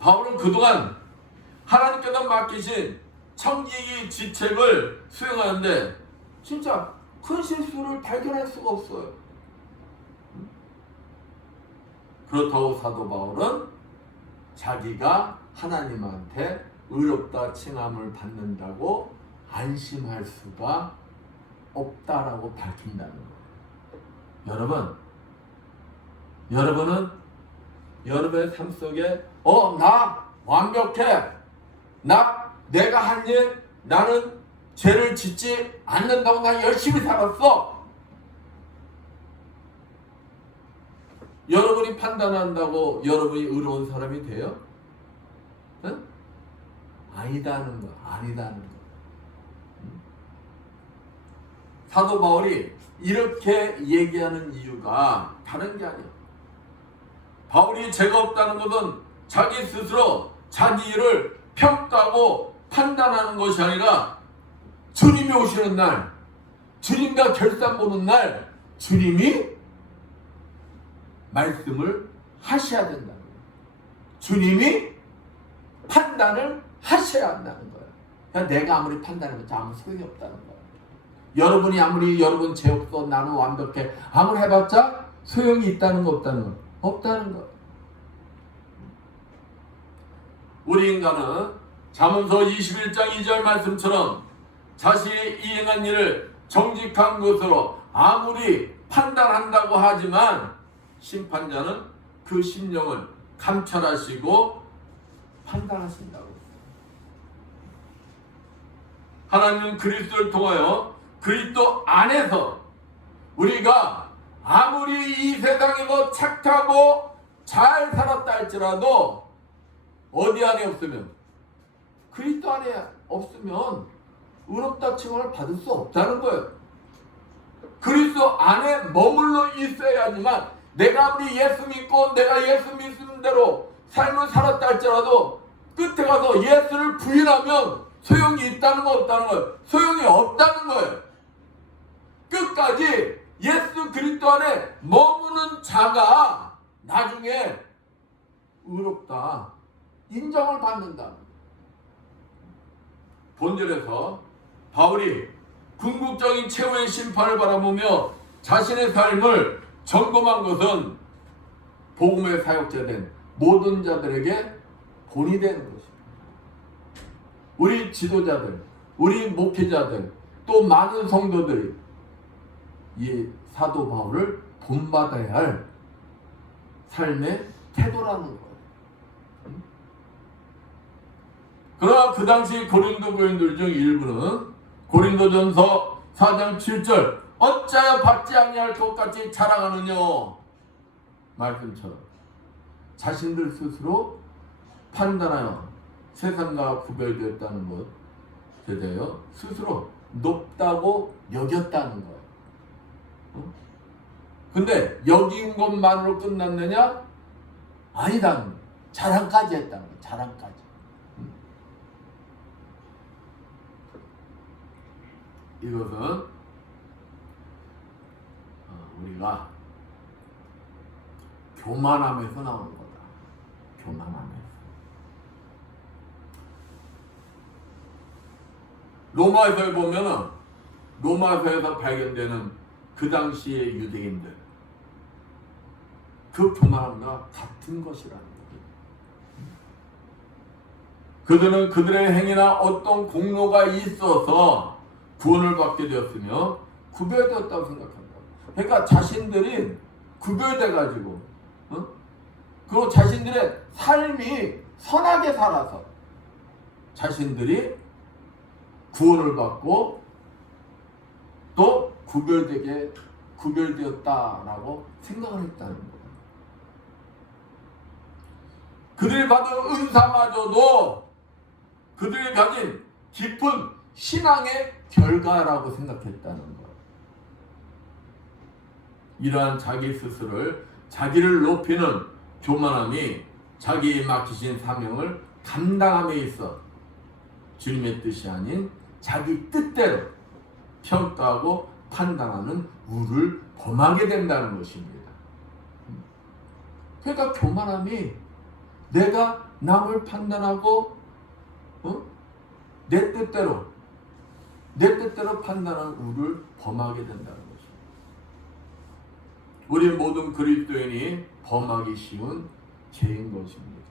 바울은 그동안 하나님께서 맡기신 청지기 직책을 수행하는데 진짜 큰 실수를 발견할 수가 없어요. 응? 그렇다고 사도 바울은 자기가 하나님한테 의롭다 칭함을 받는다고 안심할 수가 없다라고 밝힌다는 거예요. 여러분은 여러분의 삶 속에 나 완벽해. 내가 한 일 나는 죄를 짓지 않는다고 나 열심히 살았어. 여러분이 판단한다고 여러분이 의로운 사람이 돼요? 응? 아니다는 거. 사도 바울이 이렇게 얘기하는 이유가 다른 게 아니에요. 바울이 죄가 없다는 것은 자기 스스로 자기 일을 평가하고 판단하는 것이 아니라 주님이 오시는 날, 주님과 결산 보는 날 주님이 말씀을 하셔야 된다는 거예요. 주님이 판단을 하셔야 한다는 거예요. 그러니까 내가 아무리 판단해봤자 아무 소용이 없다는 거예요. 여러분이 아무리 여러분 죄 없어 나는 완벽해 아무리 해봤자 소용이 있다는 거 없다는 거. 없다는 거. 우리 인간은 잠언서 21장 2절 말씀처럼 자신이 이행한 일을 정직한 것으로 아무리 판단한다고 하지만 심판자는 그 심령을 감찰하시고 판단하신다고. 하나님은 그리스도를 통하여 그리스도 안에서 우리가 아무리 이 세상에서 착하고 잘 살았다 할지라도 어디 안에 없으면 그리스도 안에 없으면 의롭다 칭함을 받을 수 없다는 거예요. 그리스도 안에 머물러 있어야지만 내가 아무리 예수 믿고 내가 예수 믿는 대로 삶을 살았다 할지라도 끝에 가서 예수를 부인하면 소용이 있다는 거 없다는 거예요. 소용이 없다는 거예요. 끝까지 예수 그리스도 안에 머무는 자가 나중에 의롭다 인정을 받는다. 본절에서 바울이 궁극적인 최후의 심판을 바라보며 자신의 삶을 점검한 것은 복음의 사역자된 모든 자들에게 본이 되는 것입니다. 우리 지도자들, 우리 목회자들, 또 많은 성도들이 이 사도 바울을 본받아야 할 삶의 태도라는 거예요. 그러나 그 당시 고린도 교인들 중 일부는 고린도전서 4장 7절 어찌하여 받지 아니할 것 같이 자랑하느냐 말씀처럼 자신들 스스로 판단하여 세상과 구별되었다는 것에 대하여 스스로 높다고 여겼다는 거예요. 근데 여긴 것만으로 끝났느냐? 아니다. 자랑까지 했다는 거예요. 자랑까지. 이것은 우리가 교만함에서 나오는 거다. 교만함에서. 로마서에 보면은 로마서에서 발견되는 그 당시의 유대인들 그 교만함과 같은 것이라는 거예요. 그들은 그들의 행위나 어떤 공로가 있어서 구원을 받게 되었으며 구별되었다고 생각한다. 그러니까 자신들이 구별돼가지고 그리고 자신들의 삶이 선하게 살아서 자신들이 구원을 받고 또 구별되었다라고 생각을 했다는 거예요. 그들이 받은 은사마저도 그들이 가진 깊은 신앙의 결과라고 생각했다는 거예요. 이러한 자기 스스로를 자기를 높이는 교만함이 자기에 맡기신 사명을 감당함에 있어 주님의 뜻이 아닌 자기 뜻대로 평가하고 판단하는 우를 범하게 된다는 것입니다. 그러니까 교만함이 내가 남을 판단하고 내 뜻대로 판단하는 우를 범하게 된다는 것입니다. 우리 모든 그리스도인이 범하기 쉬운 죄인 것입니다.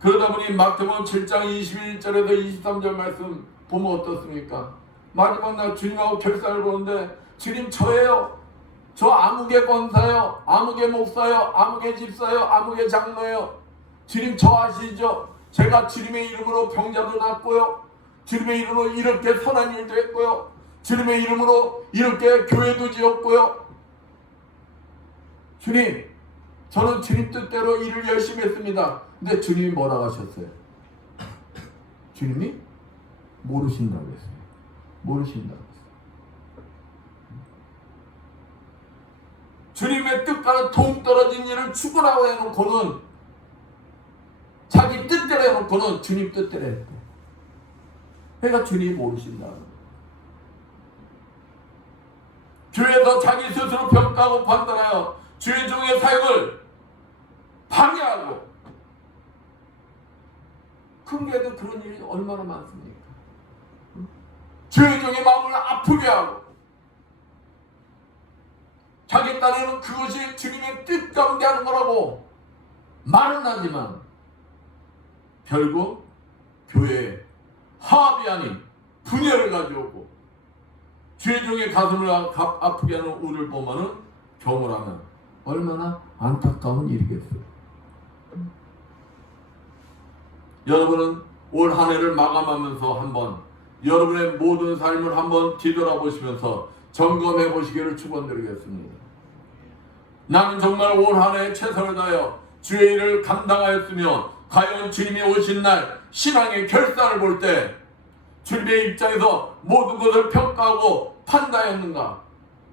그러다 보니 마태복음 7장 21절에서 23절 말씀 보면 어떻습니까? 마지막 날 주님하고 결산을 보는데 주님 저예요. 저 아무개 권사요. 아무개 목사요. 아무개 집사요. 아무개 장로요. 주님 저 아시죠? 제가 주님의 이름으로 병자도 낫고요. 주님의 이름으로 이렇게 선한 일도 했고요. 주님의 이름으로 이렇게 교회도 지었고요. 주님, 저는 주님 뜻대로 일을 열심히 했습니다. 근데 주님이 뭐라고 하셨어요? 주님이 모르신다고 했어요. 모르신다고 했어요. 주님의 뜻과는 동떨어진 일을 죽으라고 해놓고는 자기 뜻대로 해놓고는 주님 뜻대로 했대. 그러니까 주님이 모르신다는 거예요. 교회에서 자기 스스로 평가하고 판단하여 주의 종의 사역을 방해하고 큰 교회도 그런 일이 얼마나 많습니까? 주의 종의 마음을 아프게 하고 자기 딴에는 그것이 주님의 뜻 가운데 하는 거라고 말은 하지만 결국 교회에 화합이 아닌 분열을 가져오고 주의 종의 가슴을 아프게 하는 우를 보면은 경험하면 얼마나 안타까운 일이겠어요. 여러분은 올 한 해를 마감하면서 한번 여러분의 모든 삶을 한번 뒤돌아보시면서 점검해 보시기를 축원드리겠습니다. 나는 정말 올 한 해 최선을 다하여 주의 일을 감당하였으며 과연 주님이 오신 날 신앙의 결산을 볼 때 주님의 입장에서 모든 것을 평가하고 판단했는가?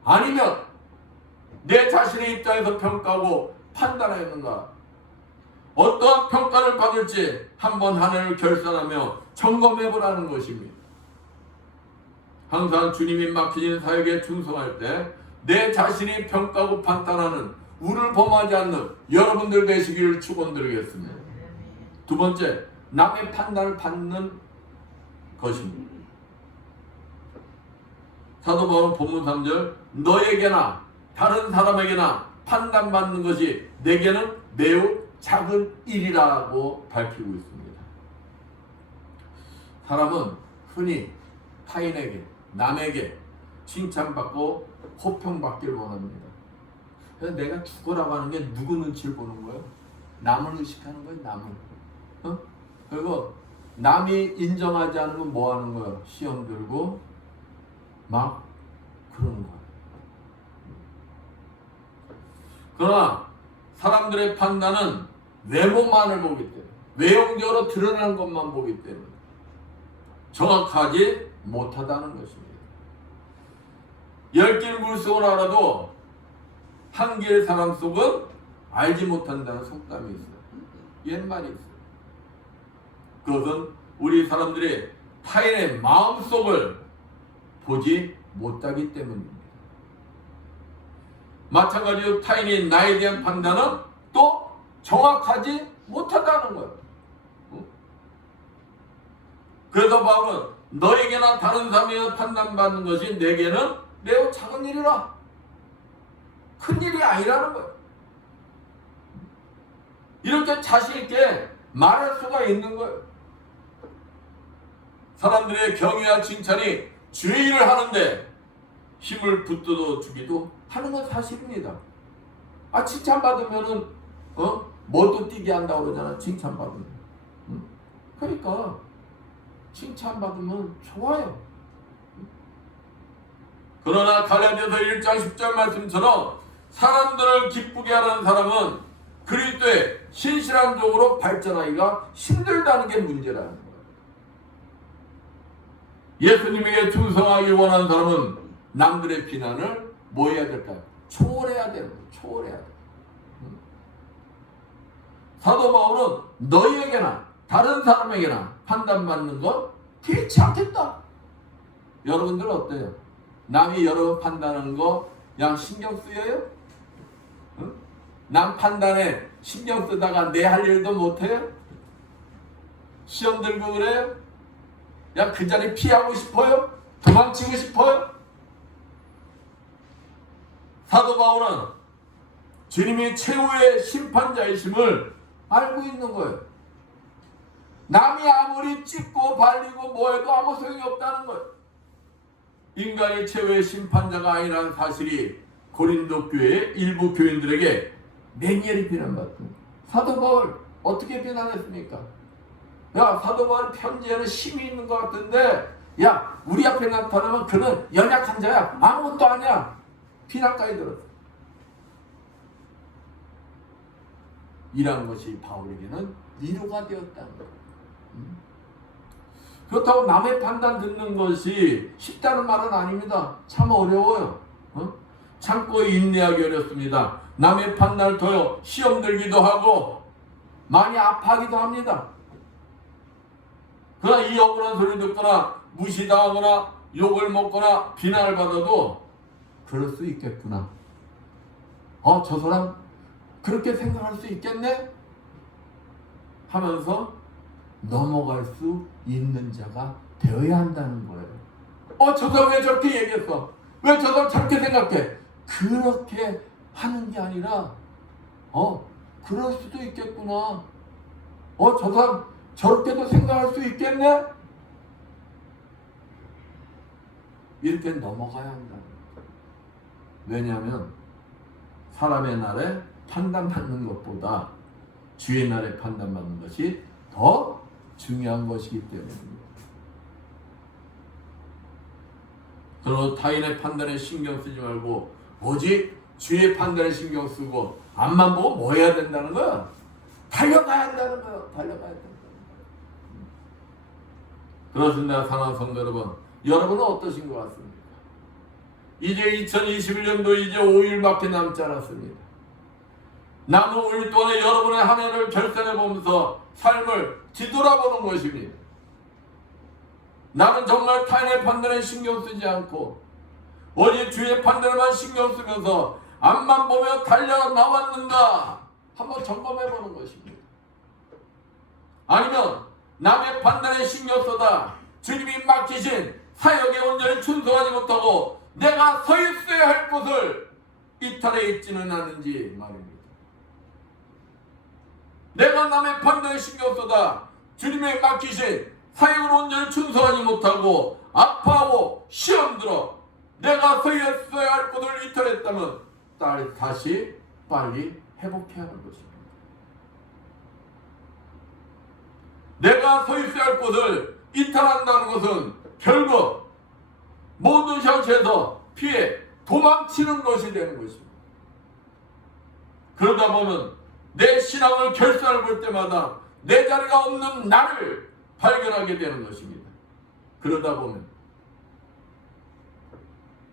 아니면 내 자신의 입장에서 평가하고 판단하였는가? 어떠한 평가를 받을지 한번 한 해를 결산하며 점검해 보라는 것입니다. 항상 주님이 맡기신 사역에 충성할 때 내 자신이 평가하고 판단하는 우를 범하지 않는 여러분들 되시기를 축원드리겠습니다. 두 번째, 남의 판단을 받는 것입니다. 사도 바울은 본문 3절 너에게나 다른 사람에게나 판단받는 것이 내게는 매우 작은 일이라고 밝히고 있습니다. 사람은 흔히 타인에게 남에게 칭찬받고 호평받기를 원합니다. 그래서 내가 죽어라고 하는 게 누구 눈치를 보는 거예요? 남을 의식하는 거예요. 남을. 그리고 남이 인정하지 않으면 뭐 하는 거예요? 시험 들고 막 그러는 거예요. 그러나 사람들의 판단은 외모만을 보기 때문에 외형적으로 드러나는 것만 보기 때문에 정확하지 못하다는 것입니다. 10길 물속을 알아도 한 길 사람 속은 알지 못한다는 속담이 있어요. 옛말이 있어요. 그것은 우리 사람들이 타인의 마음속을 보지 못하기 때문입니다. 마찬가지로 타인이 나에 대한 판단은 또 정확하지 못하다는 거예요. 그래서 바울은 너에게나 다른 사람에게 판단받는 것이 내게는 매우 작은 일이라 큰 일이 아니라는 거예요. 이렇게 자신 있게 말할 수가 있는 거예요. 사람들의 경의와 칭찬이 주의 일을 하는데 힘을 붙들어 주기도 하는 건 사실입니다. 칭찬받으면은 뭐도 뛰게 한다고 그러잖아. 칭찬받으면. 그러니까 칭찬받으면 좋아요. 그러나 갈라디아서 1장 10절 말씀처럼 사람들을 기쁘게 하는 사람은 그리스도의 신실한 종으로 발전하기가 힘들다는 게 문제라는 거예요. 예수님에게 충성하기 원하는 사람은 남들의 비난을 뭐 해야 될까요? 초월해야 되는 거예요. 초월해야 돼요. 사도 바울은 너희에게나 다른 사람에게나 판단받는 건 개의치 않겠다. 여러분들은 어때요? 남이 여러분 판단하는 거 그냥 신경 쓰여요? 응? 남 판단에 신경 쓰다가 내 할 일도 못해요? 시험 들고 그래요? 그냥 그 자리 피하고 싶어요? 도망치고 싶어요? 사도 바울은 주님이 최후의 심판자이심을 알고 있는 거예요. 남이 아무리 찢고 발리고 뭐해도 아무 소용이 없다는 거예요. 인간이 최후의 심판자가 아니라는 사실이 고린도 교회의 일부 교인들에게 맹렬히 비난받습니다. 사도 바울 어떻게 비난했습니까? 야, 사도 바울 편지에는 힘이 있는 것 같은데, 야, 우리 앞에 나타나면 그는 연약한 자야, 아무것도 아니야. 비난까지 들었어. 이런 것이 바울에게는 위로가 되었다는 거예요. 그렇다고 남의 판단 듣는 것이 쉽다는 말은 아닙니다. 참 어려워요. 참고 인내하기 어렵습니다. 남의 판단을 더요 시험 들기도 하고 많이 아파하기도 합니다. 그러나 이 억울한 소리 듣거나 무시당하거나 욕을 먹거나 비난을 받아도 그럴 수 있겠구나. 저 사람 그렇게 생각할 수 있겠네? 하면서 넘어갈 수 있는 자가 되어야 한다는 거예요. 저 사람 왜 저렇게 얘기했어? 왜 저 사람 저렇게 생각해? 그렇게 하는 게 아니라 그럴 수도 있겠구나. 저 사람 저렇게도 생각할 수 있겠네? 이렇게 넘어가야 한다는 거예요. 왜냐하면 사람의 날에 판단받는 것보다 주의 날에 판단받는 것이 더 중요한 것이기 때문입니다. 그러나 타인의 판단에 신경 쓰지 말고 오직 주의 판단에 신경 쓰고 앞만 보고 뭐 해야 된다는 거야? 달려가야 한다는 거야. 달려가야 된다는 거야. 그렇습니다. 사랑하는 성도 여러분, 여러분은 어떠신 것 같습니까? 이제 2021년도 이제 5일밖에 남지 않았습니다. 남은 5일 동안에 여러분의 한 해를 결산해 보면서 삶을 뒤돌아보는 것입니다. 나는 정말 타인의 판단에 신경 쓰지 않고 오직 주의 판단에만 신경 쓰면서 앞만 보며 달려 나왔는가 한번 점검해 보는 것입니다. 아니면 남의 판단에 신경 써다 주님이 맡기신 사역에 온전히 충성하지 못하고 내가 서 있어야 할 곳을 이탈해 있지는 않은지 말입니다. 내가 남의 판단에 신경 써다 주님의 맡기신 사역을 온전히 충성하지 못하고 아파하고 시험 들어 내가 서 있어야 할 곳을 이탈했다면 다시 빨리 회복해야 하는 것입니다. 내가 서 있어야 할 곳을 이탈한다는 것은 결국 모든 형체에서 피해 도망치는 것이 되는 것입니다. 그러다 보면 내 신앙을 결산을 볼 때마다 내 자리가 없는 나를 발견하게 되는 것입니다. 그러다 보면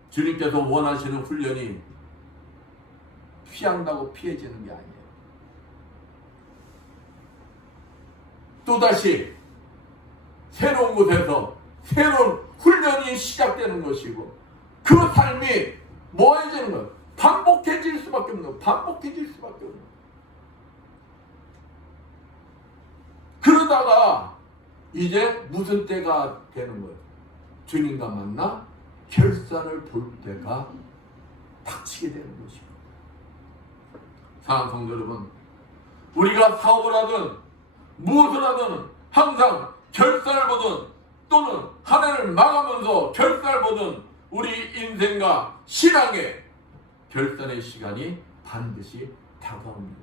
주님께서 원하시는 훈련이 피한다고 피해지는 게 아니에요. 또다시 새로운 곳에서 새로운 훈련이 시작되는 것이고 그 삶이 뭐해지는 거예요? 반복해질 수밖에 없는 거예요. 반복해질 수밖에 없는 거예요. 그러다가 이제 무슨 때가 되는 거예요? 주님과 만나 결산을 볼 때가 닥치게 되는 것입니다. 사랑하는 성도 여러분, 우리가 사업을 하든 무엇을 하든 항상 결산을 보든 또는 한 해를 마감하면서 결산을 보든 우리 인생과 신앙의 결산의 시간이 반드시 다가옵니다.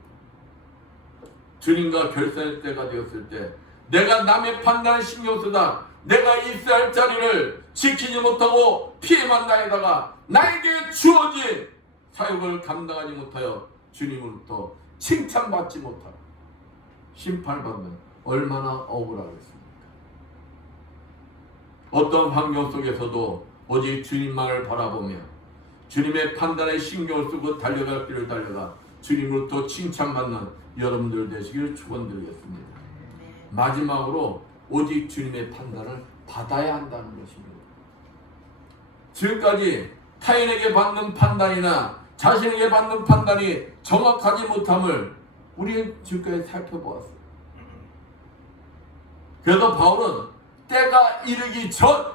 주님과 결산의 때가 되었을 때 내가 남의 판단에 신경 쓰다 내가 있어야 할 자리를 지키지 못하고 피해만 다니다가 나에게 주어진 사역을 감당하지 못하여 주님으로부터 칭찬받지 못하고 심판받는 얼마나 억울하겠습니까? 어떤 환경 속에서도 오직 주님만을 바라보며 주님의 판단에 신경을 쓰고 달려갈 길을 달려가 주님으로부터 칭찬받는 여러분들 되시길 축원드리겠습니다. 마지막으로 오직 주님의 판단을 받아야 한다는 것입니다. 지금까지 타인에게 받는 판단이나 자신에게 받는 판단이 정확하지 못함을 우리는 지금까지 살펴보았어요. 그래서 바울은 때가 이르기 전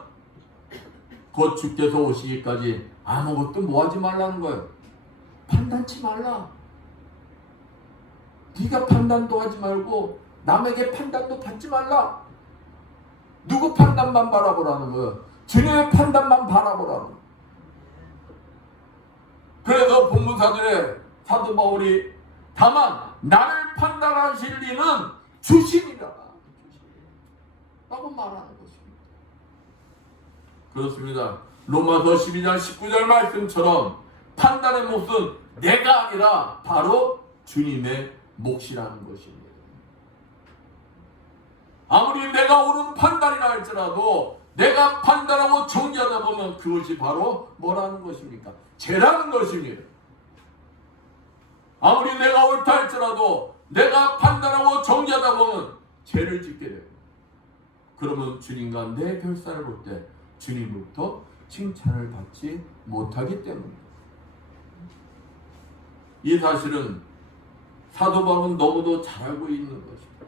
곧 주께서 오시기까지 아무것도 뭐하지 말라는 거예요. 판단치 말라. 네가 판단도 하지 말고 남에게 판단도 받지 말라. 누구 판단만 바라보라는 거예요. 주님의 판단만 바라보라는 거예요. 그래서 본문사절에 사도 바울이 다만 나를 판단하실 이는 주시니라 라고 말하는 것입니다. 그렇습니다. 로마서 12장 19절 말씀처럼 판단의 몫은 내가 아니라 바로 주님의 몫이라는 것입니다. 아무리 내가 옳은 판단이라 할지라도 내가 판단하고 정죄하다 보면 그것이 바로 뭐라는 것입니까? 죄라는 것입니다. 아무리 내가 옳다 할지라도 내가 판단하고 정죄하다 보면 죄를 짓게 됩니다. 그러면 주님과 내 결산을 볼 때 주님으로부터 칭찬을 받지 못하기 때문입니다. 이 사실은 사도 바울은 너무도 잘 알고 있는 것입니다.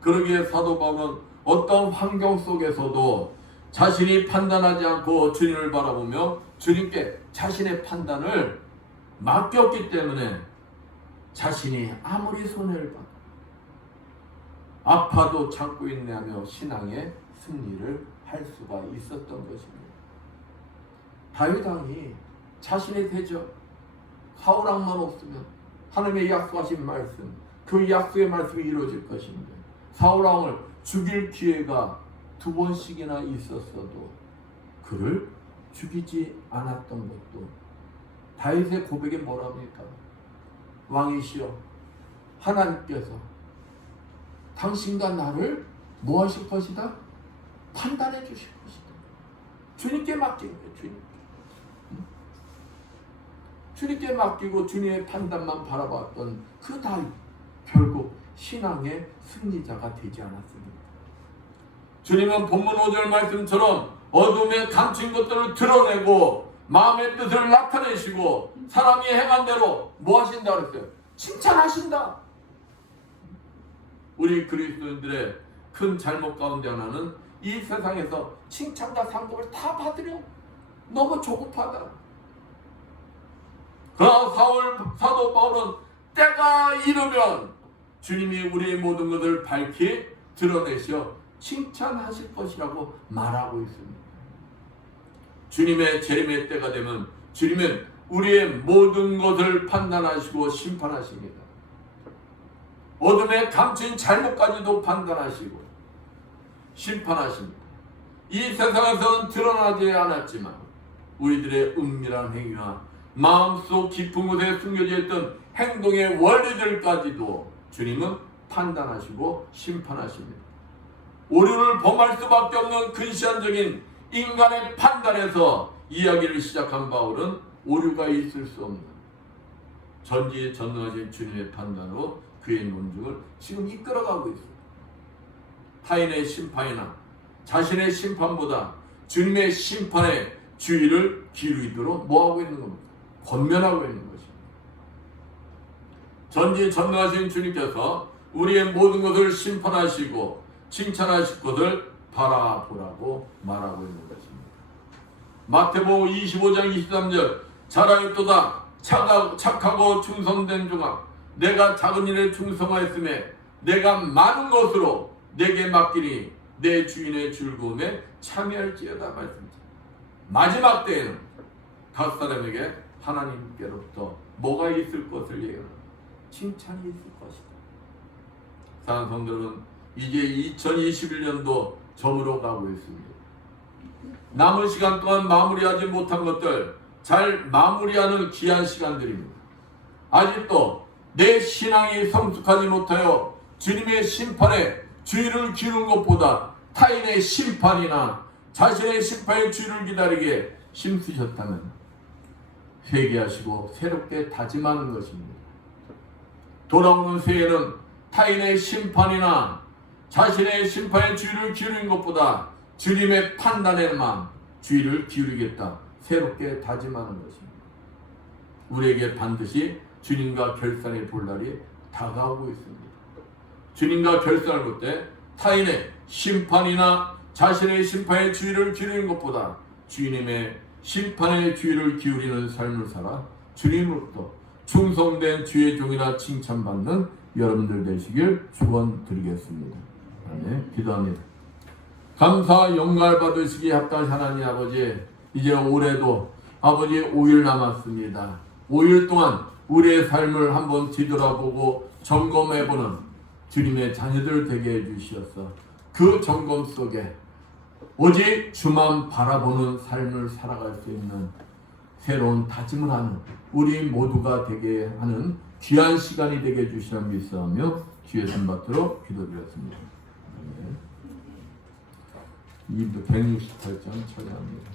그러기에 사도 바울은 어떤 환경 속에서도 자신이 판단하지 않고 주님을 바라보며 주님께 자신의 판단을 맡겼기 때문에 자신이 아무리 손해를 받아 아파도 참고 인내하며 신앙의 승리를 할 수가 있었던 것입니다. 다윗 왕이 자신의 대적 사울 왕만 없으면 하나님의 약속하신 말씀, 그 약속의 말씀이 이루어질 것인데 사울 왕을 죽일 기회가 2번씩이나 있었어도 그를 죽이지 않았던 것도 다윗의 고백에 뭐랍니까? 왕이시여 하나님께서 당신과 나를 뭐 하실 것이다? 판단해 주실 것이다. 주님께 맡기는 거예요. 주님께 맡기고 주님의 판단만 바라봤던 그 다윗 결국 신앙의 승리자가 되지 않았습니다. 주님은 본문 5절 말씀처럼 어둠에 감춘 것들을 드러내고 마음의 뜻을 나타내시고 사람이 행한 대로 뭐 하신다 그랬어요? 칭찬하신다. 우리 그리스도인들의 큰 잘못 가운데 하나는 이 세상에서 칭찬과 상급을 다 받으려 너무 조급하다. 그러나 사도 바울은 때가 이르면 주님이 우리의 모든 것을 밝히 드러내셔 칭찬하실 것이라고 말하고 있습니다. 주님의 재림의 때가 되면 주님은 우리의 모든 것을 판단하시고 심판하십니다. 어둠에 감춘 잘못까지도 판단하시고 심판하십니다. 이 세상에서는 드러나지 않았지만 우리들의 은밀한 행위와 마음속 깊은 곳에 숨겨져 있던 행동의 원리들까지도 주님은 판단하시고 심판하십니다. 오류를 범할 수밖에 없는 근시안적인 인간의 판단에서 이야기를 시작한 바울은 오류가 있을 수 없는 전지전능하신 주님의 판단으로 그의 논증을 지금 이끌어가고 있습니다. 타인의 심판이나 자신의 심판보다 주님의 심판에 주의를 기울이도록 뭐하고 있는 겁니까? 권면하고 있는 것입니다. 전지전능하신 주님께서 우리의 모든 것을 심판하시고 칭찬하실 것을 바라보라고 말하고 있는 것입니다. 마태복음 25장 23절 잘하였도다 착하고 충성된 종아 내가 작은 일에 충성하였음에 내가 많은 것으로 내게 맡기니 내 주인의 즐거움에 참여할지어다 말씀입니다. 마지막 때에는 각 사람에게 하나님께로부터 뭐가 있을 것을 예언합니다. 칭찬이 있을 것이다. 사랑하는 성도는 이제 2021년도 저물어 가고 있습니다. 남은 시간 동안 마무리하지 못한 것들 잘 마무리하는 귀한 시간들입니다. 아직도 내 신앙이 성숙하지 못하여 주님의 심판에 주의를 기울이는 것보다 타인의 심판이나 자신의 심판의 주의를 기다리게 힘쓰셨다면 회개하시고 새롭게 다짐하는 것입니다. 돌아오는 새해는 타인의 심판이나 자신의 심판의 주의를 기울이는 것보다 주님의 판단에만 주의를 기울이겠다 새롭게 다짐하는 것입니다. 우리에게 반드시 주님과 결산의 볼 날이 다가오고 있습니다. 주님과 결산을 볼 때 타인의 심판이나 자신의 심판의 주의를 기울이는 것보다 주님의 심판의 주의를 기울이는 삶을 살아 주님으로부터 충성된 주의 종이라 칭찬받는 여러분들 되시길 축원드리겠습니다. 네, 기도합니다. 감사 영광 받으시기 합당하신 하나님 아버지, 이제 올해도 아버지 5일 남았습니다. 5일 동안 우리의 삶을 한번 뒤돌아보고 점검해보는 주님의 자녀들 되게 해주시옵소서. 그 점검 속에 오직 주만 바라보는 삶을 살아갈 수 있는 새로운 다짐을 하는 우리 모두가 되게 하는 귀한 시간이 되게 해주시라 믿사오며 주의 손받도록 기도드렸습니다. 168장 찾아갑니다.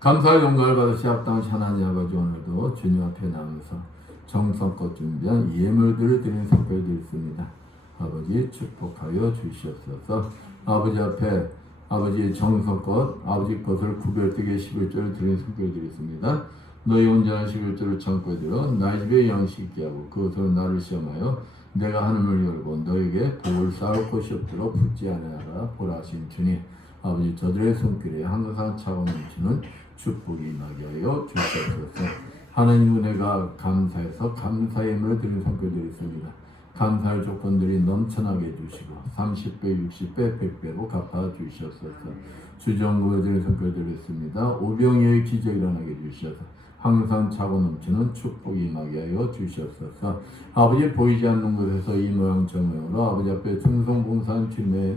감사 영광을 받으시 합당하신 하나님 아버지, 오늘도 주님 앞에 나오면서 정성껏 준비한 예물들을 드리는 성결이 있습니다. 아버지 축복하여 주시옵소서. 아버지 앞에 아버지 정성껏 아버지 것을 구별되게 11조를 드리는 성결이 있습니다. 너희 온전한 11조를 창고에 들어 나의 집에 양식 있게 하고 그것으로 나를 시험하여 내가 하늘을 열고 너에게 복을 쌓을 것이 없도록 붙지 아니하라. 보라 하신 주님, 아버지 저들의 손길에 항상 차고 넘치는 축복이 임하게 하여 주시옵소서. 하나님 은혜가 감사해서 감사의 예물을 드리는 성결들이 있습니다. 감사할 조건들이 넘쳐나게 해주시고 30배, 60배, 100배로 갚아 주시옵소서. 주정부에 드리는 성결들이 있습니다. 오병이의 기적이 일어나게 해주셔서 항상 차고 넘치는 축복이 임하게 하여 주시옵소서. 아버지 보이지 않는 곳에서 이 모양 저 모양으로 아버지 앞에 충성봉사한 주님의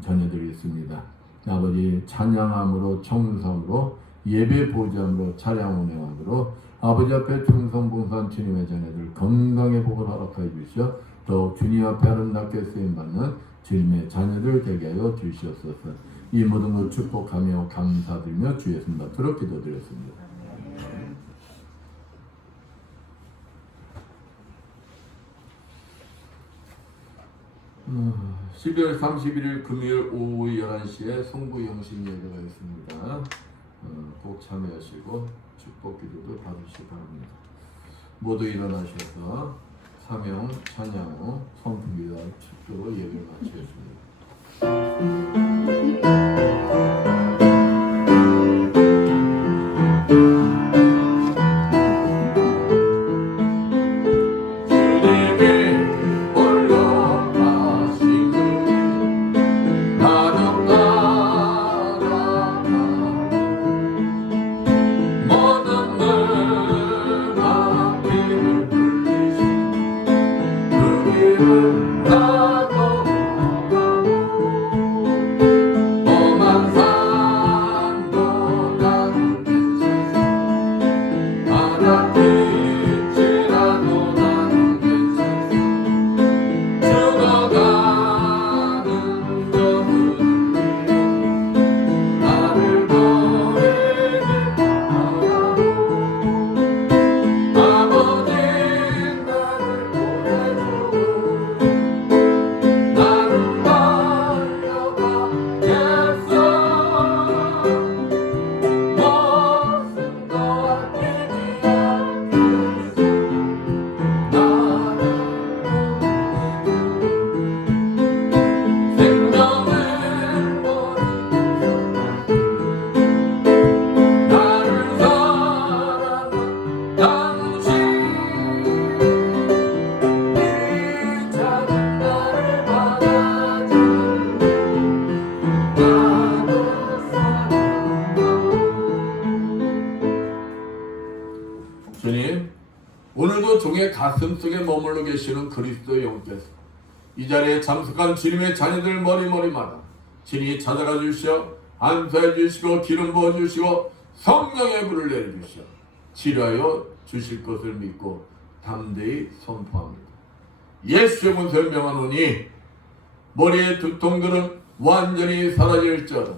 자녀들이 있습니다. 아버지 찬양함으로 청성으로 예배 보좌함으로 차량 운행함으로 아버지 앞에 충성봉사한 주님의 자녀들 건강의 복을 허락하여 주시어 더욱 주님 앞에 아름답게 쓰임받는 주님의 자녀들 되게 하여 주시옵소서. 이 모든 걸 축복하며 감사드리며 주의 손 받도록 기도드렸습니다. 12월 31일 금요일 오후 11시에 송구 영신 예배가 있습니다. 꼭 참여하시고 축복 기도도 받으시기 바랍니다. 모두 일어나셔서 사명, 찬양 후 성품기도 축도로 예배를 마치겠습니다. 나도 엄한 여러분의 가슴 속에 머물러 계시는 그리스도 영께서 이 자리에 참석한 주님의 자녀들 머리마다 진히 찾아가 주시어 안수해 주시고 기름 부어 주시고 성령의 불을 내려주시어 치료하여 주실 것을 믿고 담대히 선포합니다. 예수의 권세를 명하노니 머리의 두통들은 완전히 사라질지어다.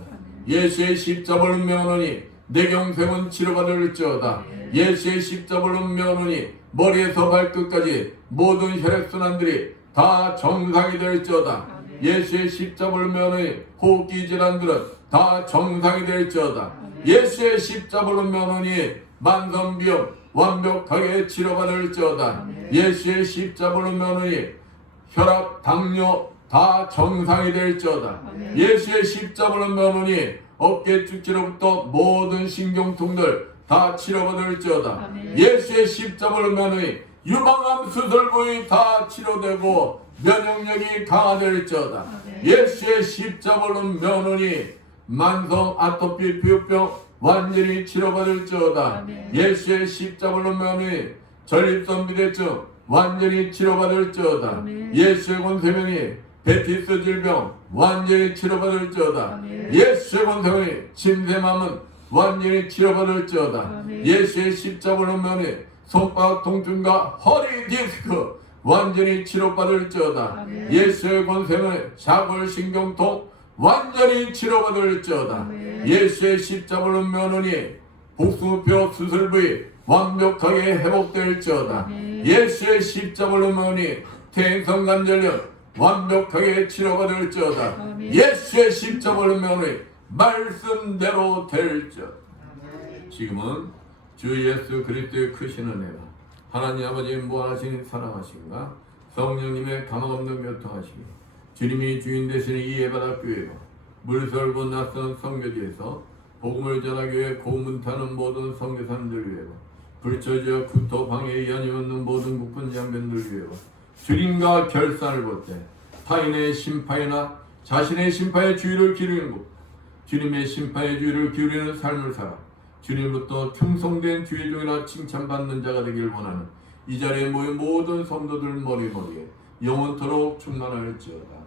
예수의 십자가를 명하노니 뇌경색은 치료받을지어다. 예수의 십자가를 명하노니 머리에서 발끝까지 모든 혈액순환들이 다 정상이 될지어다. 예수의 십자가를 명하노니 호흡기 질환들은 다 정상이 될지어다. 예수의 십자가를 명하노니 만성비염 완벽하게 치료받을지어다. 예수의 십자가를 명하노니 혈압, 당뇨 다 정상이 될지어다. 예수의 십자가를 명하노니 어깨 축지로부터 모든 신경통들 다 치료받을지어다. 예수의 십자가를 명하노니 유방암 수술 부위 다 치료되고 면역력이 강화될지어다. 예수의 십자가를 명하노니 만성 아토피 피부병 완전히 치료받을지어다. 예수의 십자가를 명하노니 전립선 비대증 완전히 치료받을지어다. 예수의 권세명이 베티스 질병 완전히 치료받을지어다. 예수의 권세명이 침샘암은 완전히 치료받을지어다. 예수의 십자가를 명하노니 손바닥 통증과 허리 디스크 완전히 치료받을지어다. 예수의 권세명이 자골신경통 완전히 치료받을지어다. 예수의 십자가를 명하노니 복숭아뼈 수술 부위 완벽하게 회복될지어다. 예수의 십자가를 명하노니 태행성관절염 완벽하게 치료받을지어다. 예수의 십자가를 명하노니 말씀대로 될지어다. 지금은 주 예수 그리스도의 크신 은혜가 하나님 아버지의 무한하신 사랑하심과 성령님의 감화없는 교통하심이 주님이 주인 되시는 이 예바다교회와 물설고 낯선 선교지에서 복음을 전하기 위해 고문타는 모든 선교사님들 위해와 불처지어 구토 방해에 연이 없는 모든 국군 장병들 위해와 주님과 결산을 볼 때 타인의 심판이나 자신의 심판의 주의를 기울이는 것, 주님의 심판의 주의를 기울이는 삶을 살아 주님으로부터 충성된 주의 종이나 칭찬받는 자가 되길 원하는 이 자리에 모인 모든 성도들 머리머리에 영원토록 충만할지어다.